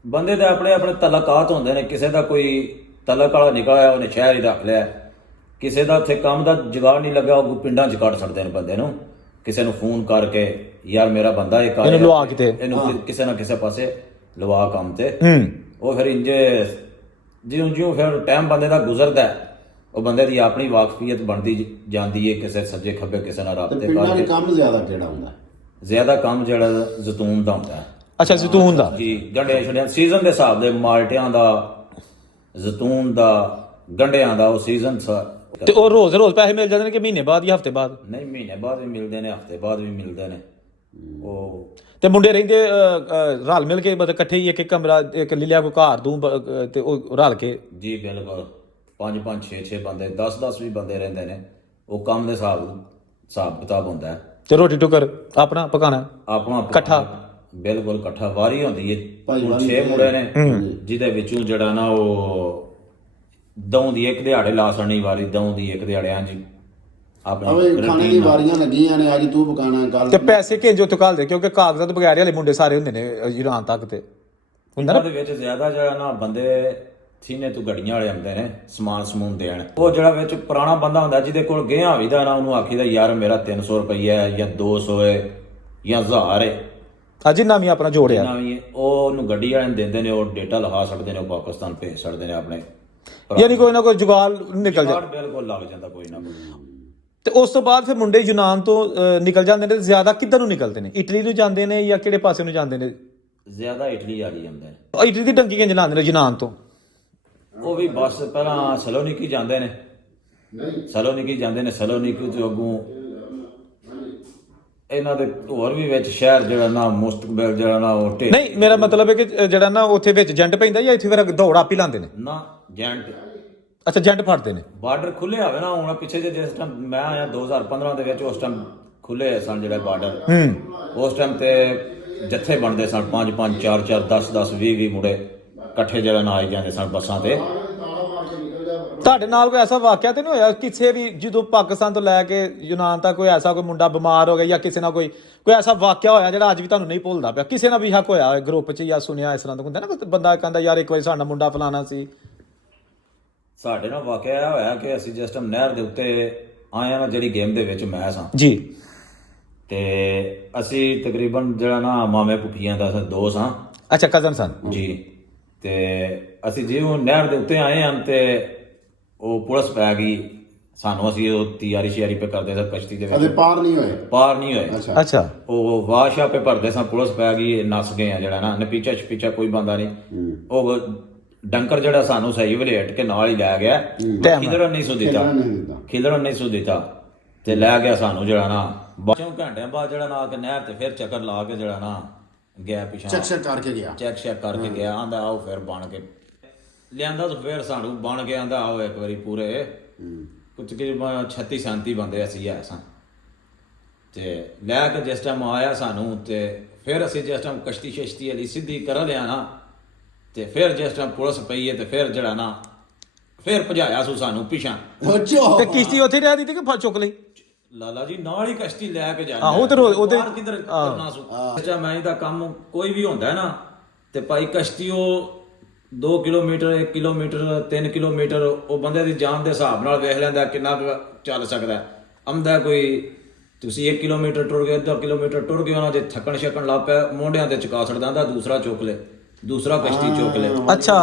ਬੰਦੇ ਦੇ ਆਪਣੇ ਆਪਣੇ ਤਲਕਾਤ ਹੁੰਦੇ ਨੇ ਕਿਸੇ ਦਾ ਕੋਈ ਤਲਕ ਵਾਲਾ ਨਿਕਲਿਆ ਉਹਨੇ ਸ਼ਹਿਰ ਹੀ ਰੱਖ ਲਿਆ ਕਿਸੇ ਦਾ ਉੱਥੇ ਕੰਮ ਦਾ ਜੁਗਾੜ ਨਹੀਂ ਲੱਗਾ ਉਹ ਪਿੰਡਾਂ 'ਚ ਕੱਢ ਛੱਡਦੇ ਨੇ ਬੰਦੇ ਨੂੰ ਕਿਸੇ ਨੂੰ ਫੋਨ ਕਰਕੇ ਯਾਰ ਮੇਰਾ ਬੰਦਾ ਇਹ ਇਹਨੂੰ ਲਵਾ ਕਿਤੇ ਇਹਨੂੰ ਕਿਸੇ ਨਾ ਕਿਸੇ ਪਾਸੇ ਲਵਾ ਕੰਮ ਤੇ ਉਹ ਫਿਰ ਇੰਜ ਜਿਉਂ ਫਿਰ ਟਾਈਮ ਬੰਦੇ ਦਾ ਗੁਜ਼ਰਦਾ ਉਹ ਬੰਦੇ ਦੀ ਆਪਣੀ ਵਾਕਫੀਅਤ ਬਣਦੀ ਜਾਂਦੀ ਹੈ ਕਿਸੇ ਸੱਜੇ ਖੱਬੇ ਕਿਸੇ ਨਾਲ ਰਾਬਤੇ ਕਰਕੇ ਕੰਮ ਜ਼ਿਆਦਾ ਕਿਹੜਾ ਹੁੰਦਾ ਜ਼ਿਆਦਾ ਕੰਮ ਜਿਹੜਾ ਜ਼ੈਤੂਨ ਦਾ ਹੁੰਦਾ ਅੱਛਾ ਜ਼ੈਤੂਨ ਦਾ ਜੀ ਗੰਢੇ ਛੜਿਆਂ ਸੀਜ਼ਨ ਦੇ ਹਿਸਾਬ ਦੇ ਮਾਲਟਿਆਂ ਦਾ ਜ਼ੈਤੂਨ ਦਾ ਗੰਢਿਆਂ ਦਾ ਉਹ ਸੀਜ਼ਨ ਤੇ ਉਹ ਰੋਜ਼ ਪੈਸੇ ਮਿਲ ਜਾਂਦੇ ਨੇ ਕਿ ਮਹੀਨੇ ਬਾਅਦ ਜਾਂ ਹਫਤੇ ਬਾਅਦ ਨਹੀਂ ਮਹੀਨੇ ਬਾਅਦ ਵੀ ਮਿਲਦੇ ਨੇ ਹਫਤੇ ਬਾਅਦ ਵੀ ਮਿਲਦੇ ਨੇ ਉਹ ਤੇ ਮੁੰਡੇ ਰਹਿੰਦੇ ਰਲ ਮਿਲ ਕੇ ਮਤਲਬ ਇਕੱਠੇ ਹੀ ਇੱਕ ਕਮਰਾ ਇੱਕ ਲਿਆ ਕੋ ਘਰ ਦੂੰ ਤੇ ਉਹ ਰਲ ਕੇ ਜੀ ਬਿਲਕੁਲ 5 6 ਬੰਦੇ 10 ਵੀ ਬੰਦੇ ਰਹਿੰਦੇ ਨੇ ਉਹ ਕੰਮ ਦੇ ਹਿਸਾਬ ਕਿਤਾਬ ਹੁੰਦਾ ਹੈ ਤੇ ਰੋਟੀ ਟੁਕਰ ਆਪਣਾ ਪਕਾਣਾ ਆਪਣਾ ਇਕੱਠਾ ਬਿਲਕੁਲ ਇਕੱਠਾ ਵਾਰੀ ਹੁੰਦੀ ਹੈ 6 ਮੁੰਡੇ ਨੇ ਜਿਹਦੇ ਵਿੱਚੋਂ ਜਿਹੜਾ ਨਾ ਉਹ ਦਊਂ ਦੀ ਇੱਕ ਦਿਹਾੜੇ ਲਾ ਸਣੀ ਵਾਰੀ ਦਊਂ ਦੀ ਇੱਕ ਦਿਹਾੜਿਆਂ ਜੀ ਆਪਣੇ ਖਾਣੇ ਦੀ ਵਾਰੀਆਂ ਲੱਗੀਆਂ ਨੇ ਅੱਜ ਤੂੰ ਪਕਾਣਾ ਕੱਲ ਤੇ ਪੈਸੇ ਕਿੰਜ ਉੱਥੋਂ ਘੱਲਦੇ ਕਿਉਂਕਿ ਕਾਗਜ਼ਾਤ ਬਗੈਰ ਵਾਲੇ ਮੁੰਡੇ ਸਾਰੇ ਹੁੰਦੇ ਨੇ ਇਰਾਨ ਤੱਕ ਤੇ ਹੁੰਦਾ ਨਾ ਦੇ ਵਿੱਚ ਜ਼ਿਆਦਾ ਜਿਹੜਾ ਨਾ ਬੰਦੇ ਸੀਨੇ ਤੋਂ ਗੱਡੀਆਂ ਵਾਲੇ ਆਉਂਦੇ ਨੇ ਸਮਾਨ ਦੇਣ ਉਹ ਜਿਹੜਾ ਵਿੱਚ ਪੁਰਾਣਾ ਬੰਦਾ ਹੁੰਦਾ ਜਿਹਦੇ ਕੋਲ ਗਿਆ ਹੋਈਦਾ ਨਾ ਉਹਨੂੰ ਆਖੀਦਾ ਯਾਰ ਮੇਰਾ 300 ਰੁਪਈਆ ਹੈ ਜਾਂ 200 ਹੈ ਜਾਂ 1000 ਹੈ ਜਿੰਨਾ ਵੀ ਆਪਣਾ ਜੋੜਿਆ ਉਹ ਉਹਨੂੰ ਗੱਡੀ ਵਾਲੇ ਨੂੰ ਦਿੰਦੇ ਨੇ ਉਹ ਡੇਟਾ ਲਗਾ ਛੱਡਦੇ ਨੇ ਉਹ ਪਾਕਿਸਤਾਨ ਭੇਜ ਛੱਡਦੇ ਨੇ ਆਪਣੇ ਯਾਨੀ ਕੋਈ ਨਾ ਕੋਈ ਜੁਗਾੜ ਨਿਕਲ ਜਾਂਦਾ ਬਿਲਕੁਲ ਲੱਗ ਜਾਂਦਾ ਕੋਈ ਨਾ ਤੇ ਉਸ ਤੋਂ ਬਾਅਦ ਫਿਰ ਮੁੰਡੇ ਯੂਨਾਨ ਤੋਂ ਨਿਕਲ ਜਾਂਦੇ ਨੇ ਜ਼ਿਆਦਾ ਕਿੱਧਰ ਨੂੰ ਨਿਕਲਦੇ ਨੇ ਇਟਲੀ ਨੂੰ ਜਾਂਦੇ ਨੇ ਜਾਂ ਕਿਹੜੇ ਪਾਸੇ ਨੂੰ ਜਾਂਦੇ ਨੇ ਜ਼ਿਆਦਾ ਇਟਲੀ ਵਾਲੀ ਜਾਂਦੇ ਨੇ ਇਟਲੀ ਦੀ ਟੰਕੀ ਕਿੰਜ ਲਾਉਂਦੇ ਨੇ ਯੂਨਾਨ ਤੋਂ ਉਹ ਵੀ ਬਸ ਪਹਿਲਾਂ ਸਲੋਨਿਕੀ ਜਾਂਦੇ ਨੇ ਸਲੋਨਿਕੀ ਤੋਂ ਅੱਗੋਂ ਇਹਨਾਂ ਦੇ ਹੋਰ ਵੀ ਵਿੱਚ ਸ਼ਹਿਰ ਜਿਹੜਾ ਨਾ ਮੁਸਤਕਬਲ ਜਿਹੜਾ ਨਾ ਉਹ ਨਹੀਂ ਮੇਰਾ ਮਤਲਬ ਹੈ ਕਿ ਜਿਹੜਾ ਨਾ ਉੱਥੇ ਵਿੱਚ ਏਜੰਟ ਪੈਂਦਾ ਜਾਂ ਇੱਥੇ ਫਿਰ ਦੌੜ ਆਪ ਹੀ ਲਾਉਂਦੇ ਨੇ ਨਾ ਏਜੰਟ ਅੱਛਾ ਏਜੰਟ ਫੜਦੇ ਨੇ ਬਾਰਡਰ ਖੁੱਲੇ ਹੋਵੇ ਨਾ ਹੁਣ ਪਿੱਛੇ ਜਿਸ ਟਾਈਮ ਮੈਂ ਆਇਆ 2015 ਦੇ ਵਿੱਚ ਉਸ ਟਾਈਮ ਖੁੱਲੇ ਸਨ ਜਿਹੜੇ ਬਾਰਡਰ ਉਸ ਟਾਈਮ ਤੇ ਜੱਥੇ ਬਣਦੇ ਸਨ 5 4 10 20 ਮੁੰਡੇ ਇਕੱਠੇ ਜਿਹੜਾ ਨਾ ਆਈ ਜਾਂਦੇ ਸਨ ਬੱਸਾਂ ਤੇ ਤੁਹਾਡੇ ਨਾਲ ਕੋਈ ਐਸਾ ਵਾਕਿਆ ਤੇ ਨਹੀਂ ਹੋਇਆ ਕਿਸੇ ਵੀ ਜਦੋਂ ਪਾਕਿਸਤਾਨ ਤੋਂ ਲੈ ਕੇ ਯੂਨਾਨ ਤੱਕ ਕੋਈ ਐਸਾ ਕੋਈ ਮੁੰਡਾ ਬਿਮਾਰ ਹੋ ਗਿਆ ਜਾਂ ਕਿਸੇ ਨਾਲ ਕੋਈ ਐਸਾ ਵਾਕਿਆ ਹੋਇਆ ਜਿਹੜਾ ਅੱਜ ਵੀ ਤੁਹਾਨੂੰ ਨਹੀਂ ਭੁੱਲਦਾ ਪਿਆ ਕਿਸੇ ਨਾਲ ਵੀ ਹੱਕ ਹੋਇਆ ਗਰੁੱਪ 'ਚ ਜਾਂ ਸੁਣਿਆ ਇਸ ਤਰ੍ਹਾਂ ਦਾ ਹੁੰਦਾ ਨਾ ਬੰਦਾ ਕਹਿੰਦਾ ਯਾਰ ਇੱਕ ਵਾਰੀ ਸਾਡਾ ਮੁੰਡਾ ਫਲਾਣਾ ਸੀ ਸਾਡੇ ਨਾਲ ਵਾਕਿਆ ਹੋਇਆ ਕਿ ਅਸੀਂ ਜਿਸ ਟਾਈਮ ਨਹਿਰ ਦੇ ਉੱਤੇ ਆਇਆ ਨਾ ਜਿਹੜੀ ਗੇਮ ਦੇ ਵਿੱਚ ਮੈਂ ਸਾਂ ਜੀ ਤੇ ਅਸੀਂ ਤਕਰੀਬਨ ਜਿਹੜਾ ਨਾ ਮਾਮੇ ਪੁੱਫੀਆਂ ਦਾ ਦੋਸਤ ਹਾਂ ਅੱਛਾ ਕਜ਼ਨ ਸਨ ਜੀ। ਤੇ ਅਸੀਂ ਜਿਉਂ ਨਹਿਰ ਦੇ ਉੱਤੇ ਆਏ ਹਾਂ ਤੇ ਉਹ ਪੁਲਿਸ ਪੈ ਗਈ ਸਾਨੂੰ, ਅਸੀਂ ਉਹ ਤਿਆਰੀ ਸ਼ਿਆਰੀ ਪੇ ਕਰਦੇ ਸਾਂ ਕਸ਼ਤੀ ਦੇ ਅਜੇ ਵਿੱਚ, ਪਾਰ ਨਹੀਂ ਹੋਏ। ਪਾਰ ਨਹੀਂ ਹੋਏ। ਅੱਛਾ ਅੱਛਾ ਉਹ ਵਾਸ਼ਾ ਪੇ ਭਰਦੇ ਸਾਂ, ਪੁਲਿਸ ਪੈ ਗਈ, ਨਸ ਗਏ ਆ ਜਿਹੜਾ ਨਾ, ਨਪੀਚਾ ਛਪੀਚਾ ਕੋਈ ਬੰਦਾ ਨਹੀਂ। ਉਹ ਡੰਕਰ ਜਿਹੜਾ ਸਾਨੂੰ ਸਹੀ ਵਲੇਟ ਕੇ ਨਾਲ ਹੀ ਲੈ ਗਿਆ, ਖਿਦੜਨ ਨਹੀਂ ਸੁ ਦਿੱਤਾ, ਨਹੀਂ ਦਿੱਤਾ। ਖਿਦੜਨ ਨਹੀਂ ਸੁ ਦਿੱਤਾ ਤੇ ਲੈ ਗਿਆ ਸਾਨੂੰ ਜਿਹੜਾ ਨਾ। 2 ਘੰਟਿਆਂ ਬਾਅਦ ਜਿਹੜਾ ਨਾ ਆ ਕੇ ਨਹਿਰ ਤੇ ਫਿਰ ਚੱਕਰ ਲਾ ਕੇ ਜਿਹੜਾ ਨਾ ਗਿਆ ਪਿਛਾਂ, ਚੈੱਕ ਕਰਕੇ ਗਿਆ। ਚੈੱਕ ਕਰਕੇ ਗਿਆ। ਆਂਦਾ ਆਓ ਫਿਰ ਬਣ ਕੇ ਲਿਆਂਦਾ, ਤਾਂ ਫਿਰ ਸਾਨੂੰ ਬਣ ਕੇ ਆਂਦਾ ਆਓ ਇੱਕ ਵਾਰੀ ਪੂਰੇ ਕੁਝ ਕਿ 36 37 ਬੰਦੇ ਅਸੀਂ ਐ ਸਾਂ। ਤੇ ਲੈ ਕੇ ਜਿਸ ਟਾਈਮ ਆਇਆ ਸਾਨੂੰ ਤੇ ਫਿਰ ਅਸੀਂ ਜਿਸ ਟਾਈਮ ਕਸ਼ਤੀ ਸ਼ਸ਼ਤੀ ਵਾਲੀ ਸਿੱਧੀ ਕਰ ਲਿਆ ਨਾ, ਤੇ ਫਿਰ ਜਿਸ ਟਾਈਮ ਪੁਲਿਸ ਪਈ ਹੈ ਤੇ ਫਿਰ ਜਿਹੜਾ ਨਾ ਫਿਰ ਭਜਾਇਆ ਸੂ ਸਾਨੂੰ ਪਿਛਾਂ। ਤੇ ਕਿਸ਼ਤੀ ਉੱਥੇ ਰਹਿ ਦਿੱਤੀ ਕਿ ਫੜ ਚੁੱਕ ਲਈ? ਲਾਲਾ ਜੀ ਨਾਲ ਹੀ ਕਸ਼ਤੀ ਲੈ ਕੇ ਜਾਣਾ। ਆਹੋ, ਉਹਦੇ ਕਿਧਰ ਕਰਨਾ ਸੂ ਅੱਛਾ ਮੈਂ ਇਹਦਾ ਕੰਮ ਕੋਈ ਵੀ ਹੁੰਦਾ ਨਾ ਤੇ ਭਾਈ ਕਸ਼ਤੀ ਉਹ 2 ਕਿਲੋਮੀਟਰ 1 ਕਿਲੋਮੀਟਰ 3 ਕਿਲੋਮੀਟਰ ਉਹ ਬੰਦੇ ਦੀ ਜਾਨ ਦੇ ਹਿਸਾਬ ਨਾਲ ਵੇਖ ਲੈਂਦਾ ਕਿੰਨਾ ਕੁ ਚੱਲ ਸਕਦਾ। ਆਮਦਾ ਕੋਈ ਤੁਸੀਂ 1 ਕਿਲੋਮੀਟਰ ਟੁਰ ਗਏ, 2 ਕਿਲੋਮੀਟਰ ਟੁਰ ਗਏ, ਉਹਨਾਂ ਦੇ ਥੱਕਣ ਛਕਣ ਲੱਗ ਪਿਆ, ਮੋਢਿਆਂ ਤੇ ਚੁਕਾ ਛੱਡਦਾ ਦਾ, ਦੂਸਰਾ ਚੁੱਕ ਲੈ, ਦੂਸਰਾ ਕਸ਼ਤੀ ਚੁੱਕ ਲੈ। ਅੱਛਾ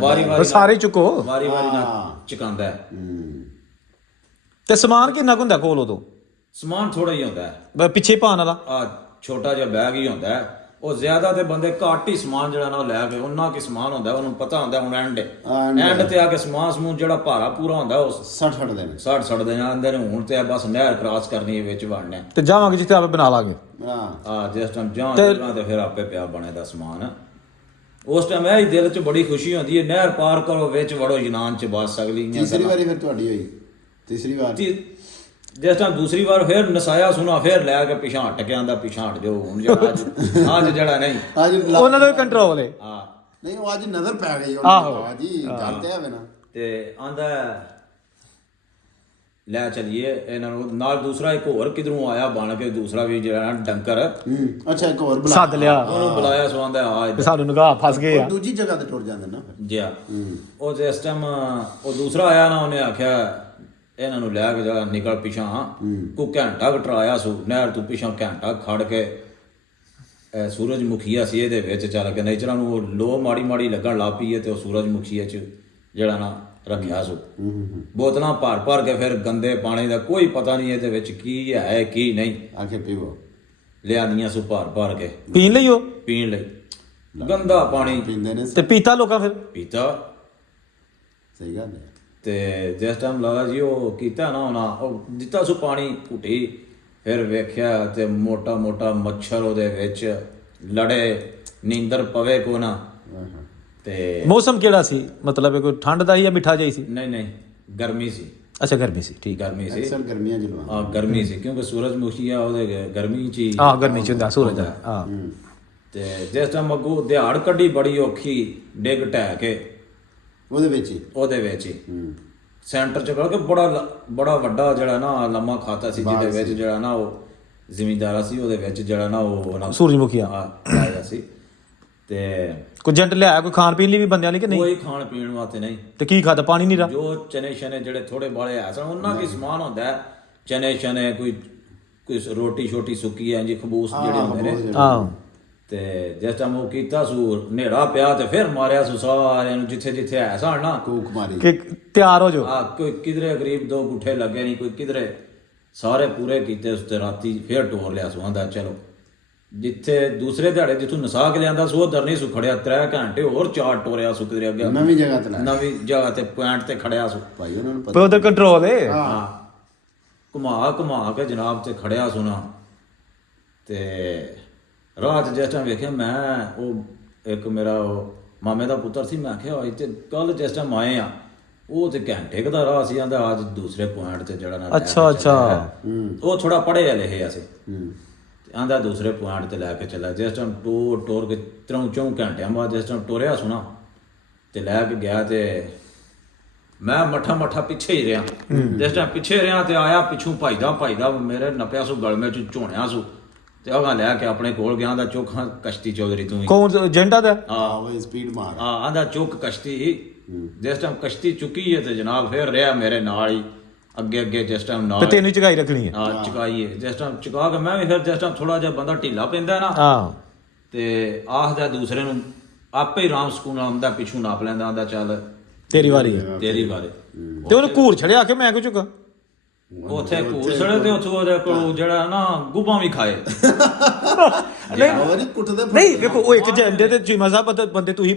ਵਾਰੀ ਵਾਰੀ ਸਾਰੇ ਚੁੱਕੋ, ਵਾਰੀ ਵਾਰੀ ਨਾਲ ਚੁਕਾਉਂਦਾ। ਤੇ ਸਮਾਨ ਕਿੰਨਾ ਕੁ ਹੁੰਦਾ ਕੋਲ ਉਦੋਂ? ਸਮਾਨ ਥੋੜਾ ਹੀ ਹੁੰਦਾ ਹੈ, ਪਿੱਛੇ ਪਾਉਣ ਵਾਲਾ ਆ ਛੋਟਾ ਜਿਹਾ ਬੈਗ ਹੀ ਹੁੰਦਾ ਹੈ। ਉਹ ਜ਼ਿਆਦਾ ਤੇ ਬੰਦੇ ਘੱਟ ਹੀ ਸਮਾਨ ਜਿਹੜਾ ਨਾ ਉਹ ਲੈ ਕੇ, ਉਹਨਾਂ ਕੀ ਸਮਾਨ ਹੁੰਦਾ ਉਹਨੂੰ ਪਤਾ ਹੁੰਦਾ ਹੁਣ ਐਂਡ ਤੇ ਆ ਕੇ ਸਮਾਨ ਸਮੂਨ ਜਿਹੜਾ ਭਾਰਾ ਪੂਰਾ ਹੁੰਦਾ ਉਹ 60 ਛੱਡਦੇ ਨੇ, 60 ਛੱਡਦੇ ਜਾਂਦੇ ਨੇ। ਹੁਣ ਤੇ ਬਸ ਨਹਿਰ ਕ੍ਰਾਸ ਕਰਨੀ ਹੈ, ਵਿੱਚ ਵੜਨਾ ਤੇ ਜਾਵਾਂਗੇ ਜਿੱਥੇ ਆਪੇ ਬਣਾ ਲਾਂਗੇ। ਹਾਂ ਜਿਸ ਟਾਈਮ ਜਾਵਾਂ ਤੇ ਫਿਰ ਆਪੇ ਪਿਆ ਬਣੇ ਦਾ ਸਮਾਨ। ਉਸ ਟਾਈਮ ਇਹ ਹੀ ਦਿਲ 'ਚ ਬੜੀ ਖੁਸ਼ੀ ਹੁੰਦੀ ਹੈ, ਨਹਿਰ ਪਾਰ ਕਰੋ, ਵਿੱਚ ਵੜੋ, ਇਸ਼ਨਾਨ 'ਚ ਬਸ ਅਗਲੀ ਤੀਸਰੀ ਵਾਰੀ ਫਿਰ ਤੁਹਾਡੀ ਹੋਈ? ਤੀਸਰੀ ਵਾਰ ਜਿਸ ਟਾਈਮ ਦੂਸਰੀ ਵਾਰ ਫਿਰ ਨਸਾਇਆ ਸੁਣਾ, ਫਿਰ ਲੈ ਕੇ ਪਿਛਾਂ ਹਟ ਕੇ ਆਂਦਾ ਪਿਛਾਂ ਹਟ ਜਾਓ ਹੁਣ ਜਿਹੜਾ ਅੱਜ ਜਿਹੜਾ ਨਹੀਂ ਅੱਜ ਉਹਨਾਂ ਦਾ ਕੰਟਰੋਲ ਹੈ। ਹਾਂ ਨਹੀਂ ਉਹ ਅੱਜ ਨਜ਼ਰ ਪੈ ਗਈ ਆਹੋ। ਉਹਨਾਂ ਜੀ ਗੱਲ ਤੇ ਆਵੇ ਨਾ। ਤੇ ਆਂਦਾ ਲੈ ਚਲੀਏ ਇਹਨਾਂ ਨੂੰ ਨਾਲ। ਦੂਸਰਾ ਇੱਕ ਹੋਰ ਕਿਧਰੋਂ ਆਇਆ ਬਣ ਕੇ, ਦੂਸਰਾ ਵੀ ਜਿਹੜਾ ਨਾ ਡੰਕਰ, ਅੱਛਾ ਇੱਕ ਹੋਰ ਬੁਲਾ ਸੱਦ ਲਿਆ, ਉਹਨੂੰ ਬੁਲਾਇਆ ਸੋ ਆਂਦਾ ਆ ਤੇ ਸਾਨੂੰ ਨਿਗਾਹ ਫਸ ਗਏ ਆ। ਦੂਜੀ ਜਗ੍ਹਾ ਤੇ ਟੁਰ ਜਾਂਦੇ ਨਾ ਫਿਰ। ਜਿਆ ਉਹ ਜਿਸ ਟਾਈਮ ਉਹ ਦੂਸਰਾ ਆਇਆ ਨਾ, ਉਹਨੇ ਆਖਿਆ ਇਹਨਾਂ ਨੂੰ ਲੈ ਕੇ ਜਿਹੜਾ ਨਿਕਲ ਪਿਛਾਂ ਕੋ ਘੰਟਾ ਕਟਰਾਇਆ ਸੂ ਨਹਿਰ ਤੋਂ ਪਿਛਾਂ, ਘੰਟਾ ਖੜ ਕੇ ਸੂਰਜਮੁਖੀਆ ਸੀ ਇਹਦੇ ਵਿੱਚ ਚੱਲ ਕੇ ਨੇਚਰਾਂ ਨੂੰ ਉਹ ਲੋ ਮਾੜੀ ਮਾੜੀ ਲੱਗਣ ਲੱਗ ਪਈ ਹੈ ਤੇ ਉਹ ਸੂਰਜਮੁਖੀਆ 'ਚ ਜਿਹੜਾ ਨਾ ਰੱਖਿਆ ਸੂ। ਬੋਤਲਾਂ ਭਰ ਭਰ ਕੇ ਫਿਰ ਗੰਦੇ ਪਾਣੀ ਦਾ ਕੋਈ ਪਤਾ ਨਹੀਂ ਇਹਦੇ ਵਿੱਚ ਕੀ ਹੈ ਕੀ ਨਹੀਂ, ਆਖੇ ਪੀਵੋ ਲਿਆਂਦੀਆਂ ਸੂ ਭਰ ਭਰ ਕੇ ਪੀਣ ਲਈ ਉਹ ਪੀਣ ਲਈ ਗੰਦਾ ਪਾਣੀ ਪੀਂਦੇ ਨੇ। ਤੇ ਪੀਤਾ ਲੋਕਾਂ ਫਿਰ? ਪੀਤਾ। ਸਹੀ ਗੱਲ ਹੈ। ਤੇ ਜਿਸ ਟਾਈਮ ਲਾਲਾ ਜੀ ਉਹ ਕੀਤਾ ਨਾ ਉਹਨਾਂ ਉਹ ਦਿੱਤਾ ਸੂ ਪਾਣੀ ਘੁੱਟੀ, ਫਿਰ ਵੇਖਿਆ ਤੇ ਮੋਟਾ ਮੋਟਾ ਮੱਛਰ ਉਹਦੇ ਵਿੱਚ ਲੜੇ, ਨੀਂਦਰ ਪਵੇ ਕੋ ਨਾ। ਤੇ ਮੌਸਮ ਕਿਹੜਾ ਸੀ, ਮਤਲਬ ਕੋਈ ਠੰਡ ਦਾ ਹੀ ਜਾਂ ਮਿੱਠਾ ਜਿਹਾ ਸੀ? ਨਹੀਂ ਗਰਮੀ ਸੀ। ਅੱਛਾ ਗਰਮੀ ਸੀ, ਠੀਕ। ਗਰਮੀ ਸੀ, ਅਕਸਰ ਗਰਮੀਆਂ ਜਲਵਾ। ਹਾਂ ਗਰਮੀ ਸੀ ਕਿਉਂਕਿ ਸੂਰਜਮੁਖੀ ਆ ਉਹਦੇ ਗਰਮੀ ਚ ਹੀ। ਹਾਂ ਗਰਮੀ ਚ ਹੁੰਦਾ ਸੂਰਜ ਦਾ। ਹਾਂ ਤੇ ਜਿਸ ਟਾਈਮ ਅੱਗੋਂ ਦਿਹਾੜ ਕੱਢੀ ਬੜੀ ਔਖੀ, ਡਿੱਗ ਢਹਿ ਕੇ ਉਹਦੇ ਵਿੱਚ ਹੀ ਸੈਂਟਰ ਚ ਕਰਕੇ ਬੜਾ ਵੱਡਾ ਜਿਹੜਾ ਨਾ ਲੰਮਾ ਖਾਤਾ ਸੀ, ਜਿਹਦੇ ਵਿੱਚ ਜਿਹੜਾ ਨਾ ਉਹ ਜ਼ਿਮੀਂਦਾਰਾ ਸੀ, ਉਹਦੇ ਵਿੱਚ ਜਿਹੜਾ ਨਾ ਉਹ ਸੂਰਜਮੁਖੀ ਆਇਆ ਸੀ। ਤੇ ਕੋਈ ਏਜੰਟ ਲਿਆਇਆ ਕੋਈ ਖਾਣ ਪੀਣ ਲਈ ਵੀ ਬੰਦਿਆਂ ਲਈ ਕਿ ਨਹੀਂ? ਕੋਈ ਖਾਣ ਪੀਣ ਵਾਸਤੇ ਨਹੀਂ। ਤੇ ਕੀ ਖਾਦਾ? ਪਾਣੀ ਨਹੀਂ ਰਹਾ? ਜੋ ਚਨੇ ਸ਼ਨੇ ਜਿਹੜੇ ਥੋੜੇ ਬਾਲੇ ਆ ਸਨ ਉਹਨਾਂ ਕੀ ਸਮਾਨ ਹੁੰਦਾ ਹੈ, ਚਨੇ ਸ਼ਨੇ, ਕੋਈ ਰੋਟੀ ਛੋਟੀ ਸੁੱਕੀ ਹੈ ਜੀ, ਖਬੂਸ ਜਿਹੜੇ ਹੁੰਦੇ ਨੇ। ਹਾਂ ਤੇ ਜਿਸ ਟਾਈਮ ਉਹ ਕੀਤਾ ਸੂ ਹਨੇਰਾ ਪਿਆ ਤੇ ਫਿਰ ਮਾਰਿਆ ਸੂ ਸਾਰਿਆਂ ਨੂੰ ਜਿੱਥੇ ਜਿੱਥੇ ਹੈ ਸਨ ਨਾ, ਕੂਕ ਮਾਰੀ ਕਿ ਤਿਆਰ ਹੋ ਜਾਓ। ਕੋਈ ਕਿਧਰੇ ਗਰੀਬ 2 ਗੁੱਠੇ ਲੱਗੇ ਨਹੀਂ, ਕੋਈ ਕਿਧਰੇ ਸਾਰੇ ਪੂਰੇ ਕੀਤੇ ਉਸ ਤੇ ਰਾਤੀ ਫਿਰ ਟੋਰ ਲਿਆ ਸੂ। ਆਂਦਾ ਚਲੋ ਜਿੱਥੇ ਦੂਸਰੇ ਦਿਹਾੜੇ ਜਿੱਥੋਂ ਨਸਾ ਕੇ ਲਿਆਂਦਾ ਸੂ ਉਧਰ ਨਹੀਂ ਸੂ ਖੜਿਆ, 3 ਘੰਟੇ ਹੋਰ 4 ਟੋਰਿਆ ਸੂ ਕਿਧਰੇ ਅੱਗੇ ਨਵੀਂ ਜਗ੍ਹਾ ਤੇ ਨਵੀਂ ਜਗ੍ਹਾ ਤੇ ਪੁਆਇੰਟ ਤੇ ਖੜਿਆ ਸੂ। ਭਾਈ ਉਹਨਾਂ ਨੂੰ ਪਰ ਉਹਦਾ ਕੰਟਰੋਲ ਹੈ। ਹਾਂ ਘੁਮਾ ਕੇ ਜਨਾਬ ਤੇ ਖੜਿਆ ਸੁਣਾ। ਤੇ ਰਾਤ ਜਿਸ ਟਾਈਮ ਵੇਖਿਆ ਮੈਂ, ਉਹ ਇੱਕ ਮੇਰਾ ਉਹ ਮਾਮੇ ਦਾ ਪੁੱਤਰ ਸੀ, ਮੈਂ ਆਖਿਆ ਅੱਜ ਤੇ ਕੱਲ ਜਿਸ ਟਾਈਮ ਆਏ ਆ ਉਹ ਤੇ ਘੰਟੇ ਕੁ ਦਾ ਰਾਹ ਸੀ। ਆਂਦਾ ਅੱਜ ਦੂਸਰੇ ਪੁਆਇੰਟ ਤੇ ਜਿਹੜਾ ਨਾ ਅੱਛਾ ਉਹ ਥੋੜਾ ਪੜ੍ਹਿਆ ਲਿਖਿਆ ਸੀ। ਆਂਦਾ ਦੂਸਰੇ ਪੁਆਇੰਟ ਤੇ ਲੈ ਕੇ ਚੱਲਾ। ਜਿਸ ਟਾਈਮ ਟੋਰ ਕੇ 3-4 ਘੰਟਿਆਂ ਬਾਅਦ ਜਿਸ ਟਾਈਮ ਟੋਰਿਆ ਸੁਣਾ ਤੇ ਲੈ ਕੇ ਗਿਆ ਤੇ ਮੈਂ ਮੱਠਾ ਪਿੱਛੇ ਹੀ ਰਿਹਾ। ਜਿਸ ਟਾਈਮ ਪਿੱਛੇ ਰਿਹਾ ਤੇ ਆਇਆ ਪਿੱਛੋਂ ਭਜਦਾ ਮੇਰੇ ਨੱਪਿਆ ਸੂ ਗਲਮੇ ਚ ਝੋਣਿਆ ਸੂ ਤੇ ਅਗਾਂ ਲੈ ਕੇ ਆਪਣੇ ਕੋਲ ਗਿਆ। ਦਾ ਚੁੱਕ ਕਸ਼ਤੀ ਚੌਧਰੀ ਤੂੰ ਹੀ। ਕੌਣ ਏਜੰਟਾ ਦਾ? ਉਹ ਸਪੀਡ ਮਾਰ। ਆਂਦਾ ਚੁੱਕ ਕਸ਼ਤੀ। ਜਿਸ ਟਾਈਮ ਕਸ਼ਤੀ ਚੁੱਕੀ ਹੈ ਤੇ ਜਨਾਬ ਫਿਰ ਰਿਹਾ ਮੇਰੇ ਨਾਲ ਹੀ। ਅੱਗੇ ਅੱਗੇ ਜਿਸ ਟਾਈਮ ਤੇ ਨਾਲ ਤੈਨੂੰ ਚਗਾਈ ਰੱਖਣੀ ਹੈ। ਹਾਂ ਚੁਕਾਈਏ ਜਿਸ ਟਾਈਮ ਚੁਕਾ ਕੇ ਮੈਂ ਵੀ ਫਿਰ ਜਿਸ ਟਾਈਮ ਥੋੜਾ ਜਿਹਾ ਬੰਦਾ ਢੀਲਾ ਪੈਂਦਾ ਨਾ ਹਾਂ ਤੇ ਆਖਦਾ ਦੂਸਰੇ ਨੂੰ ਆਪੇ ਹੀ ਰਾਮ ਸਕੂਨ ਆਉਂਦਾ ਪਿੱਛੋਂ ਨਾਪ ਲੈਂਦਾ ਆਂਦਾ ਚੱਲ ਤੇਰੀ ਵਾਰੀ ਹੈ। ਤੇਰੀ ਬਾਰੇ ਤੇ ਉਹਨੂੰ ਘੂਰ ਛੜਿਆ ਕੇ ਮੈਂ ਕਿਉਂ ਚੁੱਕਾ। ਉੱਥੇ ਘੂਰ ਸੜੇ ਤੇ ਉੱਥੋਂ ਉਹਦੇ ਕੋਲ ਜਿਹੜਾ ਨਾ ਗੁੱਬਾਂ ਵੀ ਖਾਏ ਨਹੀਂ ਕੁੱਟਦੇ ਨਹੀਂ ਵੇਖੋ ਉਹ ਇੱਕ ਜੰਦੇ ਤੇ ਚੀਮਾ ਸਾਹਿਬ ਬੰਦੇ ਤੁਸੀਂ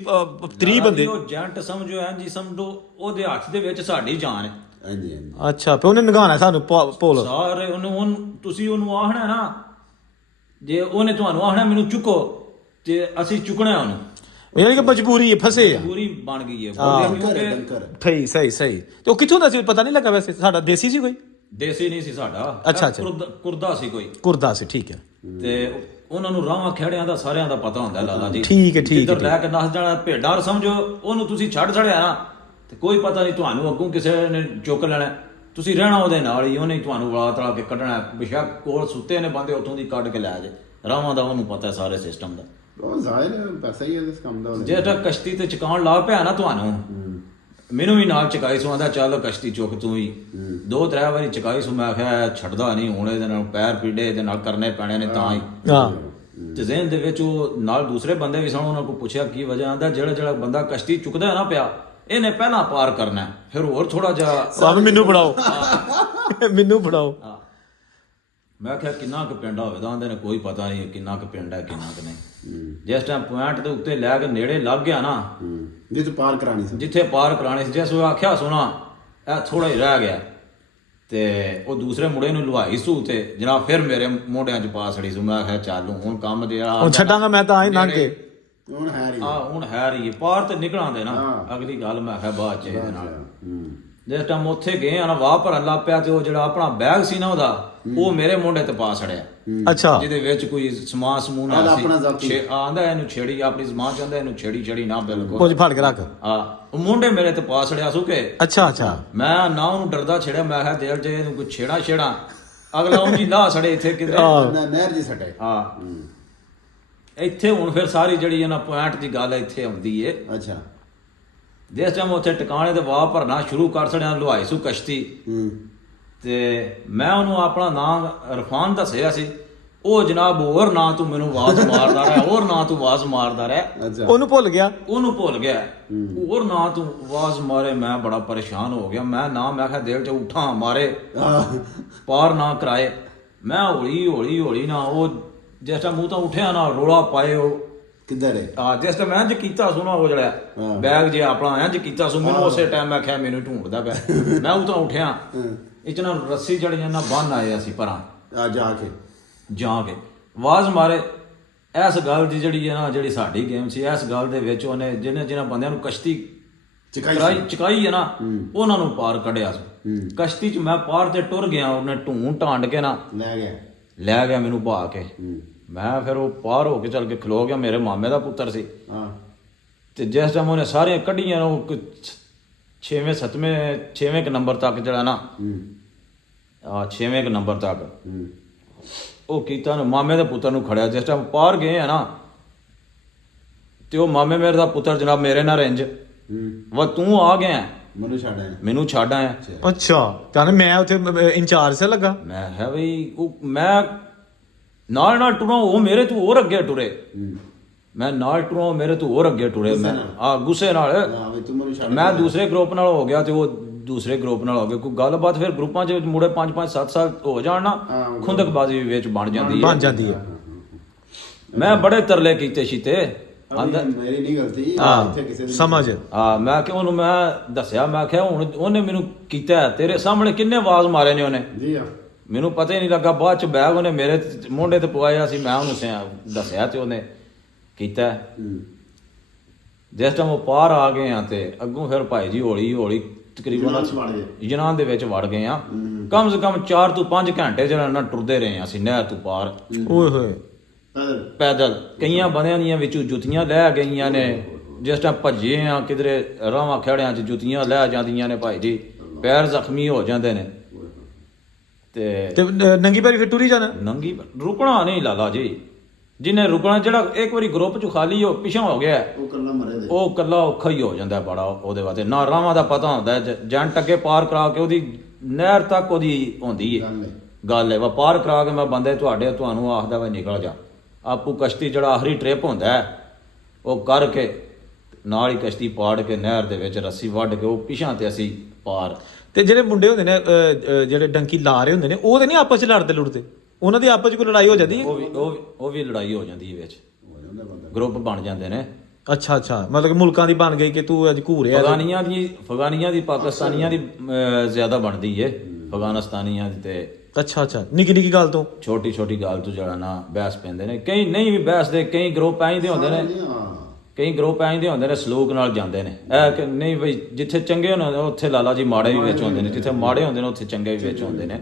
30 ਬੰਦੇ। ਉਹ ਜੰਟ ਸਮਝੋ ਐਂ ਜੀ ਸਮਝੋ ਉਹਦੇ ਹੱਥ ਦੇ ਵਿੱਚ ਸਾਡੀ ਜਾਨ ਹੈ। ਹਾਂਜੀ ਹਾਂਜੀ ਅੱਛਾ ਫੇ ਉਹਨੇ ਨਗਾਣਾ ਸਾਨੂੰ ਭੋਲ। ਸਾਰੇ ਤੁਸੀਂ ਉਹਨੂੰ ਆਖਣਾ ਨਾ ਜੇ ਉਹਨੇ ਤੁਹਾਨੂੰ ਆਖਣਾ ਮੈਨੂੰ ਚੁੱਕੋ ਤੇ ਅਸੀਂ ਚੁੱਕਣਾ ਉਹਨੂੰ ਯਾਨੀ ਕਿ ਮਜਬੂਰੀ ਹੈ ਫਸੇ ਆ ਪੂਰੀ ਬਣ ਗਈ ਹੈ ਡੰਕਰ ਸਹੀ ਸਹੀ ਸਹੀ ਤੇ ਉਹ ਕਿੱਥੋਂ ਦਾ ਸੀ ਪਤਾ ਨਹੀਂ ਲੱਗਾ ਵੈਸੇ ਸਾਡਾ ਦੇਸੀ ਸੀ ਕੋਈ ਦੇਸੀ ਨਹੀਂ ਸੀ ਸਾਡਾ ਅੱਛਾ, ਅੱਛਾ। ਕੁਰਦਾ ਸੀ ਕੋਈ ਕੁਰਦਾ ਸੀ ਠੀਕ ਹੈ ਤੇ ਉਹਨਾਂ ਨੂੰ ਰਾਵਾਂ ਖੇੜਿਆਂ ਦਾ ਸਾਰਿਆਂ ਦਾ ਪਤਾ ਹੁੰਦਾ ਲਾਲਾ ਜੀ ਠੀਕ ਹੈ, ਠੀਕ ਹੈ, ਜਿੱਧਰ ਲੈ ਕੇ ਨੱਸ ਜਾਣਾ ਭੇਡਾਂ ਸਮਝੋ ਉਹਨੂੰ ਤੁਸੀਂ ਛੱਡ ਛੜਿਆ ਨਾ ਤੇ ਕੋਈ ਪਤਾ ਨਹੀਂ ਤੁਹਾਨੂੰ ਅੱਗੋਂ ਕਿਸੇ ਨੇ ਚੁੱਕ ਲੈਣਾ ਤੁਸੀਂ ਰਹਿਣਾ ਉਹਦੇ ਨਾਲ ਹੀ ਉਹਨੇ ਤੁਹਾਨੂੰ ਵਾਲਾ ਤਲਾ ਕੇ ਕੱਢਣਾ ਬਿਸ਼ੱਕ ਕੋਲ ਸੁੱਤੇ ਨੇ ਬੰਦੇ ਉੱਥੋਂ ਦੀ ਕੱਢ ਕੇ ਲੈ ਜੇ ਰਾਵਾਂ ਦਾ ਉਹਨੂੰ ਪਤਾ ਸਾਰੇ ਸਿਸਟਮ ਦਾ ਉਹ ਜ਼ਾਹਿਰ ਪੈਸਾ ਹੀ ਹੈ ਇਸ ਕੰਮ ਦਾ ਜੇ ਤਾਂ ਕਸ਼ਤੀ ਤੇ ਚਕਾਉਣ ਲਾ ਪਿਆ ਨਾ ਤੁਹਾਨੂੰ ਮੈਨੂੰ ਵੀ ਨਾਲ ਚਕਾਈ ਸੋ ਆਂਦਾ ਚੱਲ ਕਸ਼ਤੀ ਚੁੱਕ ਤੂੰ ਹੀ 2-3 ਵਾਰੀ ਚਕਾਈ ਸੋ ਮੈਂ ਆਖਿਆ ਛੱਡਦਾ ਨਹੀਂ ਹੁਣ ਇਹਦੇ ਨਾਲ ਪੈਰ ਪੀੜੇ ਇਹਦੇ ਨਾਲ ਕਰਨੇ ਪੈਣੇ ਨੇ ਤਾਂ ਹੀ ਹਾਂ ਤੇ ਜ਼ਿਹਨ ਦੇ ਵਿੱਚ ਉਹ ਨਾਲ ਦੂਸਰੇ ਬੰਦੇ ਵੀ ਸਨ ਉਹਨਾਂ ਕੋਲ ਪੁੱਛਿਆ ਕੀ ਵਜ੍ਹਾ ਆਂਦਾ ਜਿਹੜਾ ਬੰਦਾ ਕਸ਼ਤੀ ਚੁੱਕਦਾ ਨਾ ਪਿਆ ਇਹਨੇ ਪਹਿਲਾਂ ਪਾਰ ਕਰਨਾ ਫਿਰ ਹੋਰ ਥੋੜਾ ਜਿਹਾ ਸਾਬ ਮੈਨੂੰ ਫੜਾਓ ਮੈਨੂੰ ਫੜਾਓ ਹਾਂ। ਮੈਂ ਕਿਹਾ ਕਿੰਨਾ ਕੁ ਪਿੰਡ ਹੋਵੇ ਤਾਂ ਆਂਦੇ ਨੇ ਕੋਈ ਪਤਾ ਨਹੀਂ ਕਿੰਨਾ ਕੁ ਪਿੰਡ ਹੈ ਕਿੰਨਾ ਕੁ ਨਹੀਂ ਜਿਸ ਟਾਈਮ ਪੁਆਇੰਟ ਦੇ ਉੱਤੇ ਲੈ ਕੇ ਨੇੜੇ ਲੱਗ ਗਿਆ ਨਾ ਜਿੱਥੇ ਪਾਰ ਕਰਾਣੀ ਸੀ ਜਿੱਥੇ ਪਾਰ ਕਰਾਣੇ ਸੀ ਜਿਸ ਉਹ ਆਖਿਆ ਸੁਣਾ ਇਹ ਥੋੜਾ ਹੀ ਰਹਿ ਗਿਆ ਤੇ ਉਹ ਦੂਸਰੇ ਮੁੰਡੇ ਨੂੰ ਲੁਹਾਈ ਸੂ ਤੇ ਜਨਾਬ ਫਿਰ ਮੇਰੇ ਮੋਢਿਆਂ 'ਚ ਪਾ ਸੜੀ ਸੂ ਮੈਂ ਕਿਹਾ ਚੱਲ ਹੁਣ ਕੰਮ ਜਿਹੜਾ ਹੁਣ ਛੱਡਾਂਗਾ ਮੈਂ ਤਾਂ ਹੀ ਲੰਘ ਕੇ ਹੁਣ ਹੈ ਰਹੀ ਹੁਣ ਹੈ ਰਹੀ ਪਾਰ ਤੇ ਨਿਕਲਾਂ ਦੇ ਨਾ ਅਗਲੀ ਗੱਲ ਮੈਂ ਕਿਹਾ ਬਾਅਦ ਚ ਇਹਦੇ ਨਾਲ ਜਿਸ ਟਾਈਮ ਉੱਥੇ ਗਏ ਆ ਨਾ ਵਾਹ ਭਰਨ ਲੱਗ ਪਿਆ ਤੇ ਉਹ ਜਿਹੜਾ ਆਪਣਾ ਬੈਗ ਸੀ ਨਾ ਉਹਦਾ ਉਹ ਮੇਰੇ ਮੋਢੇ ਤੇ ਪਾ ਛੜਿਆ ਅੱਛਾ ਜਿਹਦੇ ਵਿੱਚ ਕੋਈ ਸਮਾਨ ਸਮੂਨ ਆਪਣਾ ਜ਼ਾਤੀ। ਸੀ ਆਂਦਾ ਇਹਨੂੰ ਛੇੜੀ ਆਪਣੀ ਜ਼ਮਾਨ ਚਾਹੁੰਦਾ ਇਹਨੂੰ ਛੇੜੀ ਨਾ ਬਿਲਕੁਲ ਕੁਝ ਫੜ ਕੇ ਰੱਖ ਆ ਉਹ ਮੁੰਡੇ ਮੇਰੇ ਤੇ ਪਾ ਛੜਿਆ ਸੁਕੇ ਅੱਛਾ ਅੱਛਾ ਮੈਂ ਨਾ ਉਹਨੂੰ ਡਰਦਾ ਛੇੜਿਆ ਮੈਂ ਕਿਹਾ ਦਿਲ ਜੇ ਇਹਨੂੰ ਕੋਈ ਛੇੜਾ ਅਗਲਾ ਉਹ ਜੀ ਲਾ ਛੜੇ ਇੱਥੇ ਕਿਤੇ ਨਹਿਰ ਜੀ ਸਟੇ ਹਾਂ ਇੱਥੇ ਹੁਣ ਫਿਰ ਸਾਰੀ ਜਿਹੜੀ ਇਹਨਾਂ ਪੁਆਇੰਟ ਦੀ ਗੱਲ ਇੱਥੇ ਆਉਂਦੀ ਏ ਅੱਛਾ ਜਿਸ ਟਾਈਮ ਉੱਥੇ ਟਿਕਾਣੇ ਤੇ ਵਾਹ ਭਰਨਾ ਸ਼ੁਰੂ ਕਰ ਛੜਿਆ ਲੁਹਾਈ ਸੂ ਕਸ਼ਤੀ ਤੇ ਮੈਂ ਉਹਨੂੰ ਆਪਣਾ ਨਾਮ ਇਰਫਾਨ ਦੱਸਿਆ ਸੀ ਉਹ ਜਨਾਬ ਹੋਰ ਨਾ ਤੂੰ ਮੈਨੂੰ ਆਵਾਜ਼ ਮਾਰਦਾ ਰਿਹਾ ਹੋਰ ਨਾ ਤੂੰ ਆਵਾਜ਼ ਮਾਰਦਾ ਰਿਹਾ ਅੱਛਾ ਉਹਨੂੰ ਭੁੱਲ ਗਿਆ ਉਹਨੂੰ ਭੁੱਲ ਗਿਆ ਹੋਰ ਨਾ ਤੂੰ ਆਵਾਜ਼ ਮਾਰੇ ਮੈਂ ਬੜਾ ਪਰੇਸ਼ਾਨ ਹੋ ਗਿਆ ਮੈਂ ਕਿਹਾ ਦਿਲ 'ਚ ਉਠਾਂ ਮਾਰੇ ਪਾਰ ਨਾ ਕਰਾਏ ਮੈਂ ਹੌਲੀ ਨਾ ਉਹ ਜਿਸ ਟਾਈਮ ਮੂੰਹ ਤੋਂ ਉੱਠਿਆ ਨਾ ਰੋਲਾ ਪਾਏ ਉਹ ਕਿੱਧਰ ਹੈ ਆ ਜਿਸ ਟਾਈਮ ਇੰਜ ਕੀਤਾ ਸੁਣਾ ਉਹ ਜਿਹੜਾ ਬੈਗ ਜੇ ਆਪਣਾ ਇੰਜ ਕੀਤਾ ਸੁ ਮੈਨੂੰ ਉਸੇ ਟਾਈਮ ਮੈਂ ਕਿਹਾ ਮੈਨੂੰ ਢੂੰਡਦਾ ਪਿਆ ਮੈਂ ਉਹ ਤਾਂ ਉੱਠਿਆ ਇਤਨਾ ਰੱਸੀ ਜੜੀਆਂ ਨਾ ਬੰਨ ਆਏ ਅਸੀਂ ਪਰਾਂ ਆ ਜਾ ਕੇ ਆਵਾਜ਼ ਮਾਰੇ ਇਸ ਗੱਲ ਦੀ ਜਿਹੜੀ ਹੈ ਨਾ ਜਿਹੜੀ ਸਾਡੀ ਗੇਮ ਸੀ ਇਸ ਗੱਲ ਦੇ ਵਿੱਚ ਉਹਨੇ ਜਿਹਨਾਂ ਬੰਦਿਆਂ ਨੂੰ ਕਸ਼ਤੀ ਚਕਾਈ ਹੈ ਨਾ ਉਹਨਾਂ ਨੂੰ ਪਾਰ ਕੱਢਿਆ ਸੀ ਕਸ਼ਤੀ 'ਚ ਮੈਂ ਪਾਰ ਤੇ ਟੁਰ ਗਿਆ ਉਹਨੇ ਢਾਂਡ ਕੇ ਨਾ ਲੈ ਗਿਆ ਮੈਨੂੰ ਭਾ ਕੇ ਮੈਂ ਫਿਰ ਉਹ ਪਾਰ ਹੋ ਕੇ ਚੱਲ ਕੇ ਖਲੋ ਗਿਆ ਮੇਰੇ ਮਾਮੇ ਦਾ ਪੁੱਤਰ ਸੀ ਤੇ ਜਿਸ ਟਾਈਮ ਉਹਨੇ ਸਾਰੀਆਂ ਕੱਢੀਆਂ ਉਹ 6ਵੇਂ ਨੰਬਰ ਤੱਕ ਜਿਹੜਾ ਨਾ 6ਵੇਂ ਨੰਬਰ ਤੱਕ ਉਹ ਕੀਤਾ ਨਾ ਮਾਮੇ ਦੇ ਪੁੱਤਰ ਨੂੰ ਖੜਿਆ ਜਿਸ ਟਾਈਮ ਪਾਰ ਗਏ ਆ ਨਾ ਤੇ ਉਹ ਮਾਮੇ ਮੇਰੇ ਦਾ ਪੁੱਤਰ ਜਨਾਬ ਮੇਰੇ ਨਾਲ ਇੰਜ ਵਾ ਤੂੰ ਆ ਗਿਆ ਮੈਨੂੰ ਛੱਡ ਆਇਆ ਅੱਛਾ ਤਾਂ ਮੈਂ ਉੱਥੇ ਇੰਚਾਰਜ ਸੇ ਲੱਗਾ ਮੈਂ ਹੈ ਬਈ ਉਹ ਮੈਂ ਨਾਲ ਟੁਰਾਂ ਉਹ ਮੇਰੇ ਤੋਂ ਹੋਰ ਅੱਗੇ ਟੁਰੇ ਮੈਂ ਨਾਲ ਟੁਰਾਂ ਮੇਰੇ ਤੋਂ ਹੋਰ ਅੱਗੇ ਟੁਰੇ ਮੈਂ ਗੁੱਸੇ ਨਾਲ ਮੈਂ ਦੂਸਰੇ ਗਰੁੱਪ ਨਾਲ ਹੋ ਗਿਆ ਤੇ ਉਹ ਦੂਸਰੇ ਗਰੁੱਪ ਨਾਲ ਹੋ ਗਏ ਕੋਈ ਗੱਲਬਾਤ ਫਿਰ ਗਰੁੱਪਾਂ 'ਚ ਮੁੜੇ 5-5-7 ਸਾਲ ਹੋ ਜਾਣ ਨਾ ਖੁੰਦਕਬਾਜ਼ੀ ਵਿੱਚ ਬਣ ਜਾਂਦੀ ਹੈ ਮੈਂ ਬੜੇ ਤਰਲੇ ਕੀਤੇ ਸੀਤੇ ਮੇਰੀ ਨਹੀਂ ਗਲਤੀ ਇੱਥੇ ਕਿਸੇ ਦੀ ਸਮਝ ਮੈਂ ਕਿ ਉਹਨੂੰ ਮੈਂ ਦੱਸਿਆ ਮੈਂ ਕਿਹਾ ਹੁਣ ਉਹਨੇ ਮੈਨੂੰ ਕੀਤਾ ਤੇਰੇ ਸਾਹਮਣੇ ਕਿੰਨੇ ਆਵਾਜ਼ ਮਾਰੇ ਨੇ ਉਹਨੇ ਜੀ ਮੈਨੂੰ ਪਤਾ ਹੀ ਨਹੀਂ ਲੱਗਾ ਬਾਅਦ ਚ ਬੈਗ ਉਹਨੇ ਮੇਰੇ ਮੋਢੇ ਤੇ ਪਵਾਇਆ ਸੀ ਮੈਂ ਉਹਨੂੰ ਦੱਸਿਆ ਤੇ ਉਹਨੇ ਕੀਤਾ ਜਿਸ ਟਾਈਮ ਉਹ ਪਾਰ ਆ ਗਏ ਆ ਤੇ ਅੱਗੋਂ ਫਿਰ ਭਾਈ ਜੀ ਹੌਲੀ ਤਕਰੀਬਨ ਜਨਾਨ ਦੇ ਵਿੱਚ ਵੜ ਗਏ ਆ ਕਮ ਸੇ ਕਮ 4 ਤੋਂ 5 ਘੰਟੇ ਜਿਹੜਾ ਨਾ ਟੁਰਦੇ ਰਹੇ ਆ ਅਸੀਂ ਨਹਿਰ ਤੋਂ ਪਾਰ ਓਏ ਹੋਏ ਪੈਦਲ ਕਈਆਂ ਬੰਦਿਆਂ ਦੀਆਂ ਵਿੱਚੋਂ ਜੁੱਤੀਆਂ ਲੈ ਗਈਆਂ ਨੇ ਜਿਸ ਟਾਈਮ ਭੱਜੇ ਆ ਕਿਧਰੇ ਰਾਵਾਂ ਖੇੜਿਆਂ 'ਚ ਜੁੱਤੀਆਂ ਲੈ ਜਾਂਦੀਆਂ ਨੇ ਭਾਈ ਜੀ ਪੈਰ ਜ਼ਖਮੀ ਹੋ ਜਾਂਦੇ ਨੇ ਤੇ ਨੰਗੀ ਪੈਰੀ ਫਿਰ ਟੁਰੀ ਜਾਣਾ ਨੰਗੀ ਰੁਕਣਾ ਨਹੀਂ ਲਾਲਾ ਜੀ ਜਿਹਨੇ ਰੁਕਣਾ ਜਿਹੜਾ ਇੱਕ ਵਾਰੀ ਗਰੁੱਪ 'ਚ ਖਾਲੀ ਹੋ ਪਿਛਾਂ ਹੋ ਗਿਆ ਉਹ ਕੱਲਾ ਔਖਾ ਹੀ ਹੋ ਜਾਂਦਾ ਬੜਾ ਉਹਦੇ ਵਾਸਤੇ ਨਾ ਰਾਵਾਂ ਦਾ ਪਤਾ ਹੁੰਦਾ ਜੰਟ ਅੱਗੇ ਪਾਰ ਕਰਾ ਕੇ ਉਹਦੀ ਨਹਿਰ ਤੱਕ ਉਹਦੀ ਹੁੰਦੀ ਹੈ ਗੱਲ ਹੈ। ਗੱਲ ਹੈ। ਵਪਾਰ ਕਰਾ ਕੇ ਮੈਂ ਬੰਦੇ ਤੁਹਾਨੂੰ ਆਖਦਾ ਵਾ ਨਿਕਲ ਜਾ। ਆਪੂ ਕਸ਼ਤੀ ਜਿਹੜਾ ਆਖਰੀ ਟ੍ਰਿਪ ਹੁੰਦਾ ਹੈ ਉਹ ਕਰਕੇ ਨਾਲ ਹੀ ਕਸ਼ਤੀ ਪਾੜ ਕੇ ਨਹਿਰ ਦੇ ਵਿੱਚ ਰੱਸੀ ਵੱਢ ਕੇ ਉਹ ਪਿਛਾਂ ਤੇ ਅਸੀਂ ਪਾਰ। ਤੇ ਜਿਹੜੇ ਮੁੰਡੇ ਹੁੰਦੇ ਨੇ ਜਿਹੜੇ ਡੰਕੀ ਲਾ ਰਹੇ ਹੁੰਦੇ ਨੇ ਉਹ ਤੇ ਨਹੀਂ ਆਪਸ ਚ ਲੜਦੇ ਲੁੜਦੇ, ਉਹਨਾਂ ਦੀ ਆਪਸ ਚ ਕੋਈ ਲੜਾਈ ਹੋ ਜਾਂਦੀ ਹੈ? ਉਹ ਵੀ ਲੜਾਈ ਹੋ ਜਾਂਦੀ ਹੈ ਵਿੱਚ, ਗਰੁੱਪ ਬਣ ਜਾਂਦੇ ਨੇ। ਅੱਛਾ ਅੱਛਾ, ਮਤਲਬ ਕਿ ਮੁਲਕਾਂ ਦੀ ਬਣ ਗਈ ਕਿ ਤੂੰ ਅੱਜ ਘੂਰਿਆ। ਅਫਗਾਨੀਆਂ ਦੀ ਪਾਕਿਸਤਾਨੀਆਂ ਦੀ ਜ਼ਿਆਦਾ ਬਣਦੀ ਏ, ਅਫਗਾਨਿਸਤਾਨੀਆਂ ਦੀ ਤੇ ਅੱਛਾ ਅੱਛਾ, ਨਿੱਕੀ ਨਿੱਕੀ ਗੱਲ ਤੋਂ ਛੋਟੀ ਛੋਟੀ ਗੱਲ ਤੋਂ ਜਿਹੜਾ ਨਾ ਬਹਿਸ ਪੈਂਦੇ ਨੇ। ਕਈ ਨਹੀਂ ਵੀ ਬਹਿਸਦੇ, ਕਈ ਗਰੁੱਪ ਐਂ ਦੇ ਹੁੰਦੇ ਨੇ, ਕਈ ਗਰੁੱਪ ਐਂ ਦੇ ਹੁੰਦੇ ਨੇ ਸਲੂਕ ਨਾਲ ਜਾਂਦੇ ਨੇ। ਇਹ ਕਿ ਨਹੀਂ ਬਈ ਜਿੱਥੇ ਚੰਗੇ ਹੁੰਦੇ ਉੱਥੇ ਲਾਲਾ ਜੀ ਮਾੜੇ ਵੀ ਵਿੱਚ ਹੁੰਦੇ ਨੇ, ਜਿੱਥੇ ਮਾੜੇ ਹੁੰਦੇ ਨੇ ਉੱਥੇ ਚੰਗੇ ਵੀ ਵਿੱਚ ਹੁੰਦੇ ਨੇ।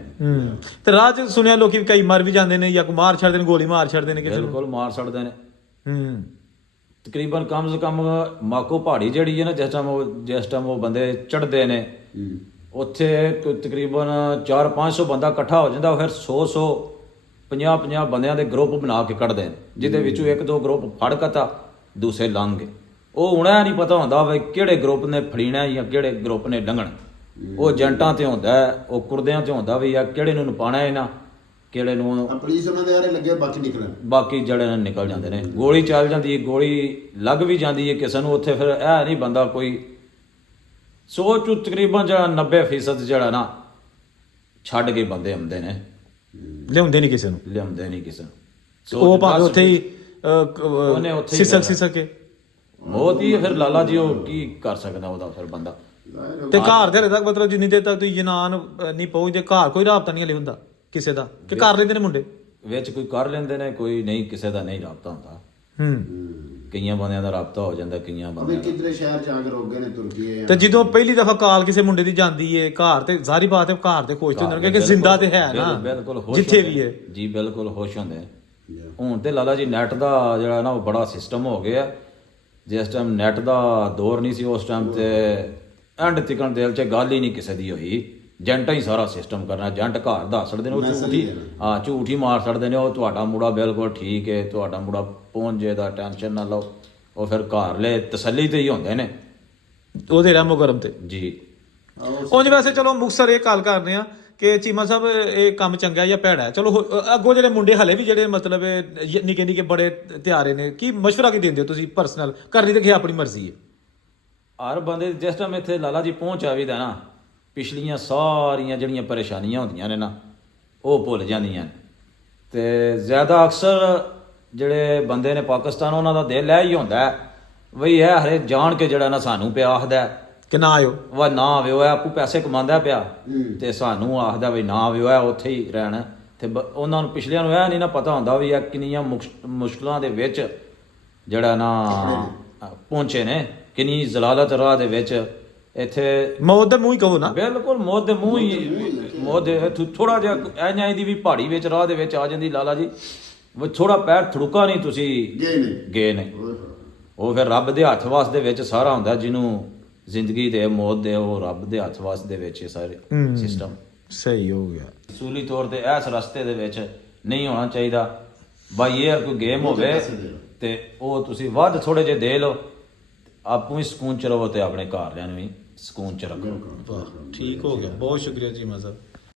ਤੇ ਰਾਹ ਚ ਸੁਣਿਆ ਲੋਕੀ ਕਈ ਮਰ ਵੀ ਜਾਂਦੇ ਨੇ ਜਾਂ ਮਾਰ ਛੱਡਦੇ ਨੇ, ਗੋਲੀ ਮਾਰ ਛੱਡਦੇ ਨੇ ਕਿਸੇ ਨੂੰ। ਬਿਲਕੁਲ ਮਾਰ ਛੱਡਦੇ ਨੇ। ਤਕਰੀਬਨ ਕਮ ਸੇ ਕਮ ਮਾਕੋ ਪਹਾੜੀ ਜਿਹੜੀ ਹੈ ਨਾ, ਜਿਸ ਟਾਈਮ ਉਹ ਬੰਦੇ ਚੜ੍ਹਦੇ ਨੇ ਉੱਥੇ ਤਕਰੀਬਨ 400-500 ਬੰਦਾ ਇਕੱਠਾ ਹੋ ਜਾਂਦਾ। ਫਿਰ 100 50 ਬੰਦਿਆਂ ਦੇ ਗਰੁੱਪ ਬਣਾ ਕੇ ਕੱਢਦੇ ਨੇ, ਜਿਹਦੇ ਵਿੱਚੋਂ 1-2 ਗਰੁੱਪ ਫੜ ਕਤਾ, ਦੂਸਰੇ ਲੰਘ ਗਏ। ਉਹ ਹੁਣ ਇਹ ਨਹੀਂ ਪਤਾ ਹੁੰਦਾ ਵੀ ਕਿਹੜੇ ਗਰੁੱਪ ਨੇ ਫੜੀਣਾ ਜਾਂ ਕਿਹੜੇ ਗਰੁੱਪ ਨੇ ਲੰਘਣਾ। ਉਹ ਏਜੰਟਾਂ ਤੇ ਹੁੰਦਾ, ਉਹ ਕੁਰਦਿਆਂ ਤੇ ਹੁੰਦਾ ਵੀ ਆ ਕਿਹੜੇ ਨੂੰ ਪਾਣਾ ਇਹਨਾਂ, ਕਿਹੜੇ ਨੂੰ। ਪੁਲਿਸ ਉਹਨਾਂ ਦੇ ਆਰੇ ਲੱਗੇ, ਬਾਕੀ ਨਿਕਲਣ, ਬਾਕੀ ਜਿਹੜੇ ਨੇ ਨਿਕਲ ਜਾਂਦੇ ਨੇ। ਗੋਲੀ ਚੱਲ ਜਾਂਦੀ ਹੈ, ਗੋਲੀ ਲੱਗ ਵੀ ਜਾਂਦੀ ਹੈ ਕਿਸੇ ਨੂੰ। ਉੱਥੇ ਫਿਰ ਇਹ ਨਹੀਂ ਬੰਦਾ ਕੋਈ ਸੋਚ ਤਕਰੀਬਨ ਜਿਹੜਾ 90% ਜਿਹੜਾ ਨਾ ਛੱਡ ਕੇ ਬੰਦੇ ਆਉਂਦੇ ਨੇ, ਲਿਆਉਂਦੇ ਨਹੀਂ ਕਿਸੇ ਨੂੰ, ਲਿਆਉਂਦੇ ਨਹੀਂ ਕਿਸੇ ਨੂੰ। ਉਹ ਭਾਵੇਂ ਉੱਥੇ ਹੀ ਉਹਨੇ ਉੱਥੇ ਸਿਸਕ ਬਹੁਤ ਹੀ। ਫਿਰ ਲਾਲਾ ਜੀ ਉਹ ਕੀ ਕਰ ਸਕਦਾ ਉਹਦਾ ਫਿਰ ਬੰਦਾ। ਤੇ ਘਰ ਦੇ ਤੱਕ ਮਤਲਬ ਜਿੰਨੀ ਦੇਰ ਤੱਕ ਤੁਸੀਂ ਜਨਾਨ ਨਹੀਂ ਪਹੁੰਚਦੇ ਘਰ ਕੋਈ ਰਾਬਤਾ ਨਹੀਂ ਹਲੇ ਹੁੰਦਾ ਕਿਸੇ ਦਾ, ਕਿ ਕਰ ਲੈਂਦੇ ਨੇ ਮੁੰਡੇ ਵਿੱਚ? ਕੋਈ ਕਰ ਲੈਂਦੇ ਨੇ, ਕੋਈ ਨਹੀਂ, ਕਿਸੇ ਦਾ ਨਹੀਂ ਰਾਬਤਾ ਹੁੰਦਾ। ਕਈਆਂ ਬੰਦਿਆਂ ਦਾ ਰਾਬਤਾ ਹੋ ਜਾਂਦਾ, ਕਈਆਂ ਬੰਦਿਆਂ ਦਾ। ਕਿਧਰੇ ਸ਼ਹਿਰ ਜਾ ਕੇ ਰੋਕ ਗਏ ਨੇ ਤੁਰਕੀ। ਤੇ ਜਦੋਂ ਪਹਿਲੀ ਦਫਾ ਕਾਲ ਕਿਸੇ ਮੁੰਡੇ ਦੀ ਜਾਂਦੀ ਏ ਘਰ, ਤੇ ਜ਼ਾਹਰੀ ਬਾਤ ਹੈ ਘਰ ਦੇ ਖੁਸ਼ ਹੁੰਦੇ ਨੇ ਕਿ ਜਿੰਦਾ ਤੇ ਹੈ ਨਾ, ਬਿਲਕੁਲ ਜਿੱਥੇ ਵੀ ਹੈ ਜੀ, ਬਿਲਕੁਲ ਖੁਸ਼ ਹੁੰਦੇ ਨੇ। ਹੁਣ ਤੇ ਲਾਲਾ ਜੀ ਨੈਟ ਦਾ ਜਿਹੜਾ ਨਾ ਉਹ ਬੜਾ ਸਿਸਟਮ ਹੋ ਗਿਆ। ਜਿਸ ਟਾਈਮ ਨੈਟ ਦਾ ਦੌਰ ਨਹੀਂ ਸੀ ਉਸ ਟਾਈਮ ਤੇ ਐਂਡ ਤਿਕਣ ਦਿਲ 'ਚ ਗੱਲ ਹੀ ਨਹੀਂ ਕਿਸੇ ਦੀ ਹੋਈ। ਏਜੰਟਾਂ ਹੀ ਸਾਰਾ ਸਿਸਟਮ ਕਰਨਾ। ਏਜੰਟ ਘਰ ਦੱਸ ਛੱਡਦੇ ਨੇ, ਉਹ ਝੂਠ ਹੀ ਮਾਰ ਛੱਡਦੇ ਨੇ। ਉਹ ਤੁਹਾਡਾ ਮੁੰਡਾ ਬਿਲਕੁਲ ਠੀਕ ਹੈ, ਤੁਹਾਡਾ ਮੁੰਡਾ ਪਹੁੰਚ ਜਾਏਗਾ, ਟੈਨਸ਼ਨ ਨਾ ਲਓ। ਉਹ ਫਿਰ ਘਰ ਲੈ ਤਸੱਲੀ ਤੇ ਹੀ ਹੁੰਦੇ ਨੇ ਉਹਦੇ ਰਹਿਮੋ ਕਰਮ ਤੇ ਜੀ। ਉਂਝ ਵੈਸੇ ਚਲੋ ਮੁਕਤਸਰ ਇਹ ਗੱਲ ਕਰਦੇ ਆ ਕਿ ਚੀਮਾ ਸਾਹਿਬ ਇਹ ਕੰਮ ਚੰਗਾ ਜਾਂ ਭੈੜਾ ਹੈ। ਚਲੋ ਅੱਗੋਂ ਜਿਹੜੇ ਮੁੰਡੇ ਹਲੇ ਵੀ ਜਿਹੜੇ ਮਤਲਬ ਨਿੱਕੇ ਨਿੱਕੇ ਬੜੇ ਤਿਆਰੇ ਨੇ, ਕੀ ਮਸ਼ਵਰਾ ਕੀ ਦਿੰਦੇ ਹੋ ਤੁਸੀਂ ਪਰਸਨਲ? ਕਰਨੀ ਤੇ ਕੀ ਆਪਣੀ ਮਰਜ਼ੀ ਹੈ। ਹਰ ਬੰਦੇ ਜਿਸ ਟਾਈਮ ਇੱਥੇ ਲਾਲਾ ਜੀ ਪਹੁੰਚ ਆਵੀਦਾ ਨਾ, ਪਿਛਲੀਆਂ ਸਾਰੀਆਂ ਜਿਹੜੀਆਂ ਪਰੇਸ਼ਾਨੀਆਂ ਹੁੰਦੀਆਂ ਨੇ ਨਾ ਉਹ ਭੁੱਲ ਜਾਂਦੀਆਂ ਨੇ। ਤੇ ਜ਼ਿਆਦਾ ਅਕਸਰ ਜਿਹੜੇ ਬੰਦੇ ਨੇ ਪਾਕਿਸਤਾਨ, ਉਹਨਾਂ ਦਾ ਦਿਲ ਇਹ ਹੀ ਹੁੰਦਾ ਬਈ ਇਹ ਹਰੇ ਜਾਣ ਕੇ ਜਿਹੜਾ ਨਾ ਸਾਨੂੰ ਪਿਆ ਆਖਦਾ ਕਿ ਨਾ ਆਇਓ, ਵਾ ਨਾ ਆਵਿਓ, ਆਪੂ ਪੈਸੇ ਕਮਾਉਂਦਾ ਪਿਆ ਤੇ ਸਾਨੂੰ ਆਖਦਾ ਬਈ ਨਾ ਆਵਿਓ, ਉੱਥੇ ਹੀ ਰਹਿਣਾ। ਤੇ ਉਹਨਾਂ ਨੂੰ ਪਿਛਲਿਆਂ ਨੂੰ ਇਹ ਨਹੀਂ ਨਾ ਪਤਾ ਹੁੰਦਾ ਵੀ ਇਹ ਕਿੰਨੀਆਂ ਮੁਸ਼ਕਲਾਂ ਦੇ ਵਿੱਚ ਜਿਹੜਾ ਨਾ ਪਹੁੰਚੇ ਨੇ, ਕਿੰਨੀ ਜ਼ਲਾਲਤ ਰਾਹ ਦੇ ਵਿੱਚ। ਇੱਥੇ ਮੌਤ ਦੇ ਮੂੰਹ ਹੀ ਕਹੋ ਨਾ, ਬਿਲਕੁਲ ਮੌਤ ਦੇ ਮੂੰਹ ਹੀ। ਮੌਤ ਦੇ ਥੋੜਾ ਜਿਹਾ ਐਂ ਦੀ ਵੀ ਪਹਾੜੀ ਵਿੱਚ ਰਾਹ ਦੇ ਵਿੱਚ ਆ ਜਾਂਦੀ ਲਾਲਾ ਜੀ, ਥੋੜਾ ਪੈਰ ਥੜੁਕਾ ਨਹੀਂ ਤੁਸੀਂ ਗਏ ਨੇ। ਉਹ ਫਿਰ ਰੱਬ ਦੇ ਹੱਥ ਵਾਸ ਦੇ ਵਿੱਚ ਸਾਰਾ ਹੁੰਦਾ, ਜਿਹਨੂੰ ਜ਼ਿੰਦਗੀ ਦੇ ਮੌਤ ਦੇ, ਉਹ ਰੱਬ ਦੇ ਹੱਥ ਵਾਸ ਦੇ ਵਿੱਚ ਸਾਰੇ ਸਿਸਟਮ ਸਹੀ ਹੋ ਗਿਆ। ਅਸੂਲੀ ਤੌਰ ਤੇ ਇਸ ਰਸਤੇ ਦੇ ਵਿੱਚ ਨਹੀਂ ਹੋਣਾ ਚਾਹੀਦਾ। ਬਾਈ ਇਹ ਕੋਈ ਗੇਮ ਹੋਵੇ ਤੇ ਉਹ ਤੁਸੀਂ ਵੱਧ ਥੋੜੇ ਜਿਹੇ ਦੇ ਲਓ, ਆਪੂ ਵੀ ਸਕੂਨ ਚ ਰਹੋ ਤੇ ਆਪਣੇ ਘਰ ਲਿਆਂ ਨੂੰ ਵੀ ਸਕੂਨ ਚ ਰੱਖੋ। ਠੀਕ ਹੋ ਗਿਆ, ਬਹੁਤ ਸ਼ੁਕਰੀਆ ਚੀਮਾ ਸਾਹਿਬ।